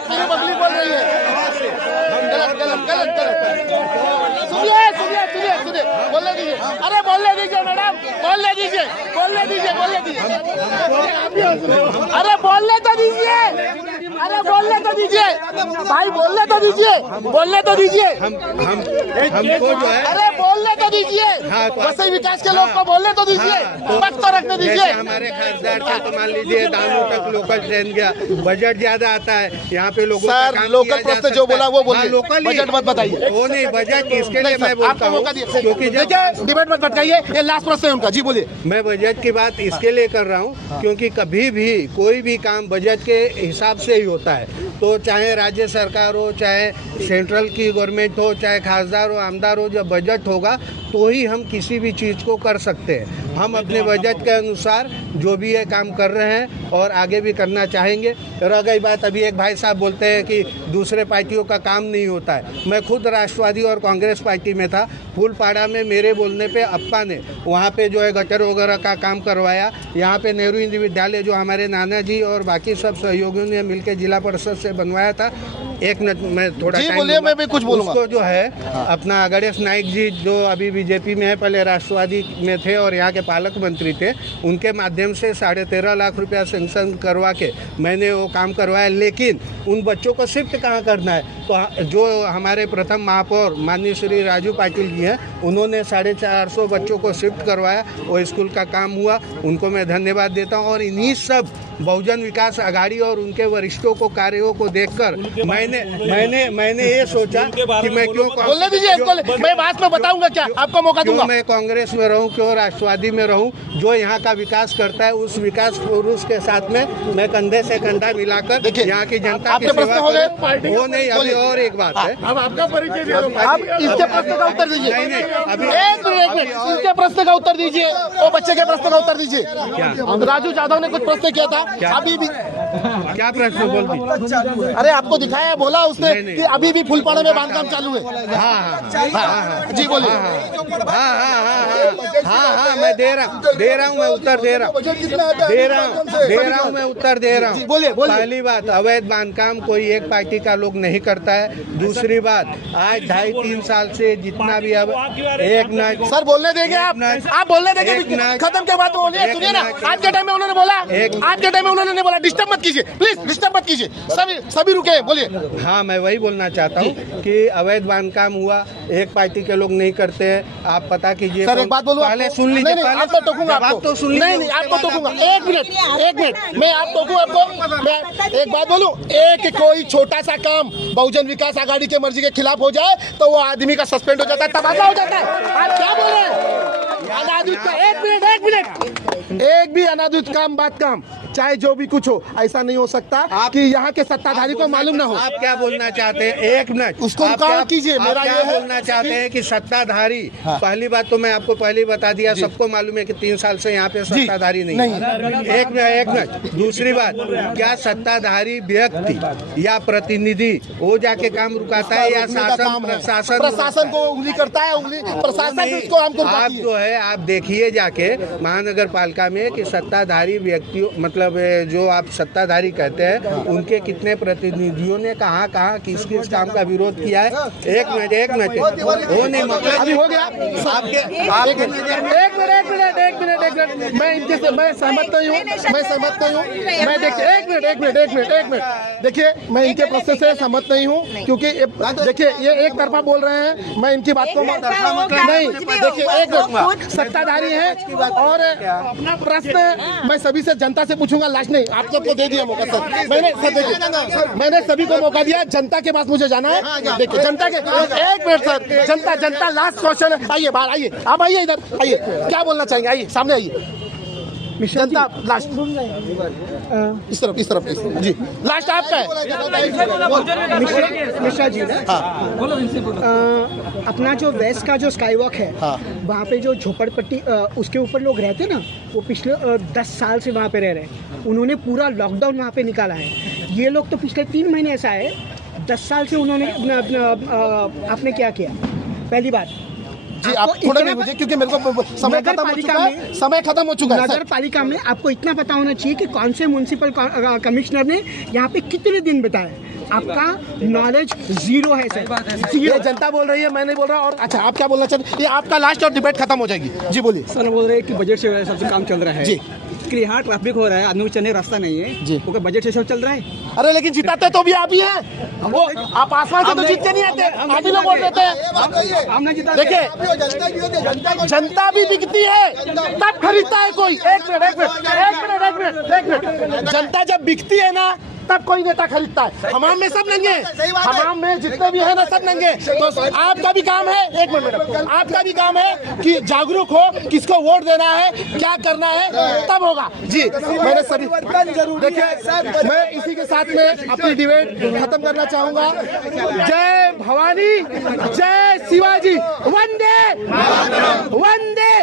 पूरी पब्लिक बोल रही है सुनिए बोलने दीजिए। अरे बोलने दीजिए मैडम, बोलने दीजिए। अरे बोलने तो दीजिए, भाई बोलने तो दीजिए। हमको जो है, अरे बोलने तो दीजिए। वसई विकास के लोग को बोलने तो दीजिए, वक्त तो रखने दीजिए। हमारे खासदार का तो मान लीजिए दानों तक लोकल ट्रेन गया, बजट ज्यादा आता है यहाँ पे लोगों का काम लोकल प्रश्न जो बोला वो बोलिए, लोकल बजट मत बताइए। वो नहीं, बजट इसके लिए मैं बोलता हूँ क्योंकि डिबेट मत भटकाइए। ये लास्ट प्रश्न है उनका, जी बोलिए। मैं बजट की बात इसके लिए कर रहा हूँ क्योंकि कभी भी कोई भी काम बजट के हिसाब से ही होता है। तो चाहे राज्य सरकार हो, चाहे सेंट्रल की गवर्नमेंट हो, चाहे खासदार हो, आमदार हो, जब बजट होगा तो ही हम किसी भी चीज़ को कर सकते हैं। हम अपने बजट के अनुसार जो भी ये काम कर रहे हैं और आगे भी करना चाहेंगे। रह गई बात, अभी एक भाई साहब बोलते हैं कि दूसरे पार्टियों का काम नहीं होता है। मैं खुद राष्ट्रवादी और कांग्रेस पार्टी में था। फूलपाड़ा में मेरे बोलने पे अप्पा ने वहाँ पे जो है गटर वगैरह का काम करवाया। यहाँ पे नेहरू हिंदी विद्यालय जो हमारे नाना जी और बाकी सब सहयोगियों ने मिलकर जिला परिषद से बनवाया था। एक मिनट मैं थोड़ा जी बोलिए, मैं भी कुछ बोलूँगा। उसको जो है अपना गणेश नाइक जी जो अभी बीजेपी में है, पहले राष्ट्रवादी में थे और यहाँ के पालक मंत्री थे, उनके माध्यम से 13.5 लाख रुपया सेंक्शन करवा के मैंने वो काम करवाया। लेकिन उन बच्चों को शिफ्ट कहाँ करना है, तो जो हमारे प्रथम महापौर माननीय श्री राजू पाटिल जी हैं, उन्होंने 450 बच्चों को शिफ्ट करवाया। वो स्कूल का काम हुआ, उनको मैं धन्यवाद देता हूँ। और इन्हीं सब बहुजन विकास आघाड़ी और उनके वरिष्ठों को कार्यों को देखकर मैंने ये सोचा कि मैं क्यों बोलने दीजिए, मैं बात में बताऊंगा, क्या आपको मौका दूंगा। मैं कांग्रेस में रहूं, क्यों राष्ट्रवादी में रहूं, जो यहाँ का विकास करता है उस विकास पुरुष के साथ में मैं कंधे से कंधा मिलाकर यहाँ की जनता की सेवा करूं। वो नहीं, अभी और एक बात है। अब आपका परिचय आप इसके प्रश्न का उत्तर दीजिए। एक मिनट इसके प्रश्न का उत्तर दीजिए, वो बच्चे के प्रश्न का उत्तर दीजिए। राजू यादव ने कुछ प्रश्न किया था, अभी भी क्या प्रश्न बोल? अरे आपको दिखाया, बोला उसने कि अभी भी फुलपाड़ा में बांधकाम चालू है। हाँ, जी बोलिए। हाँ, मैं दे रहा हूँ, मैं उत्तर दे रहा हूँ, मैं उत्तर दे रहा हूँ। बोलिए। पहली बात, अवैध बांधकाम कोई एक पार्टी का लोग नहीं करता है। दूसरी बात, आज 2.5-3 साल से जितना भी अब एक मिनट सर बोलने देंगे, आप बोलने देंगे, खत्म के बाद बोलिए। सुनिए ना, आज के टाइम में उन्होंने बोला, आज के टाइम में उन्होंने बोला, डिस्टर्ब मत कीजिए प्लीज, डिस्टर्ब मत कीजिए। सभी रुके, बोलिए। हाँ, मैं वही बोलना चाहता हूँ कि अवैध बांधकाम हुआ, एक पार्टी के लोग नहीं करते हैं। आप पता कीजिए। सर एक बात बोलूं, पहले सुन लीजिए। नहीं, आपको टोकूंगा, आपको सुन लीजिए। नहीं, आपको टोकूंगा। एक मिनट मैं आप टोकूं आपको। मैं एक बात बोलूं, एक कोई छोटा सा काम बहुजन विकास आघाड़ी के मर्जी के खिलाफ हो जाए तो वो आदमी का सस्पेंड हो जाता है, तबादला हो जाता है। आप क्या बोल रहे हैं? अनाधिकृत का एक मिनट एक भी अनाधिकृत काम बात काम चाहे जो भी कुछ हो, ऐसा नहीं हो सकता कि यहाँ के सत्ताधारी को मालूम ना हो। आप क्या बोलना चाहते हैं? एक मिनट, उसको काउंट कीजिए। मेरा ये है बोलना चाहते हैं कि सत्ताधारी, पहली बात तो मैं आपको पहले बता दिया, सबको मालूम है कि 3 साल से यहाँ पे सत्ताधारी नहीं है। एक मिनट। दूसरी बात, क्या सत्ताधारी व्यक्ति या प्रतिनिधि वो जाके काम रुकाता है या प्रशासन को उंगली करता है? उंगली प्रशासन उसको आप जो है आप देखिए जाके महानगर पालिका में कि सत्ताधारी व्यक्तियों, मतलब जो आप सत्ताधारी कहते हैं, उनके कितने प्रतिनिधियों ने कहाँ किस काम का विरोध किया है। एक मिनट वो नहीं, अभी हो गया। एक मिनट मैं इनके से मैं सहमत नहीं हूँ। मैं देखिए एक मिनट देखिए, मैं इनके प्रश्न से सहमत नहीं हूँ क्योंकि देखिए ये एक तरफा बोल रहे हैं। मैं इनकी बात को नहीं, देखिए एक सत्ताधारी है और प्रश्न मैं सभी से जनता से पूछूंगा। लास्ट नहीं, आप सबको दे दिया मौका सर। मैंने सभी को मौका दिया, जनता के पास मुझे जाना है। देखिए जनता के एक मिनट सर, जनता लास्ट क्वेश्चन है। आइए बाहर, आइए आप, आइए इधर आइए, क्या बोलना चाहेंगे? आइए सामने आइए। जनता लास्ट इस तरफ जी लास्ट आपका है मिश्रा जी अपना जो वेस्ट का जो स्काई वॉक है वहाँ पे जो झोपड़पट्टी उसके ऊपर लोग रहते ना, वो पिछले 10 साल से वहाँ पे रह रहे हैं। उन्होंने पूरा लॉकडाउन वहाँ पे निकाला है। ये लोग तो पिछले 3 महीने ऐसा है, 10 साल से उन्होंने आपने क्या किया? पहली बात जी आप थोड़ा नहीं मुझे, क्योंकि मेरे को समय खत्म हो चुका है। नगर पालिका में आपको इतना पता होना चाहिए कि कौन से म्युनिसिपल कमिश्नर ने यहाँ पे कितने दिन बिताए। आपका नॉलेज जीरो है सर। ये जनता बोल रही है, मैं नहीं बोल रहा। और अच्छा आप क्या बोलना चाहते? ये आपका लास्ट और डिबेट खत्म हो जाएगी। जी बोलिए। सर बोल रहे हैं कि बजट से सबसे काम चल रहा है जी, कि यहाँ ट्रैफिक हो रहा है, आदमी को चलने रास्ता नहीं है जी, क्योंकि बजट से सब चल रहा है। अरे लेकिन जिताते तो भी आप ही हैं। वो आप आसमान से तो जीत के नहीं आते, आप ही लोग वोट देते हैं। हमने जीता। देखिए जनता भी बिकती है तब खरीदता है कोई। एक मिनट जनता जब बिकती है ना तब कोई नेता खरीदता है। हमाम में सब नंगे, हमाम में जितने भी है ना सब नंगे। तो आपका भी काम है, एक मिनट, आपका भी काम है कि जागरूक हो, किसको वोट देना है, क्या करना है, तब होगा। जी मैंने सभी देखिए, मैं इसी के साथ में अपनी डिबेट खत्म करना चाहूंगा। जय भवानी, जय शिवाजी, वंदे वंदे।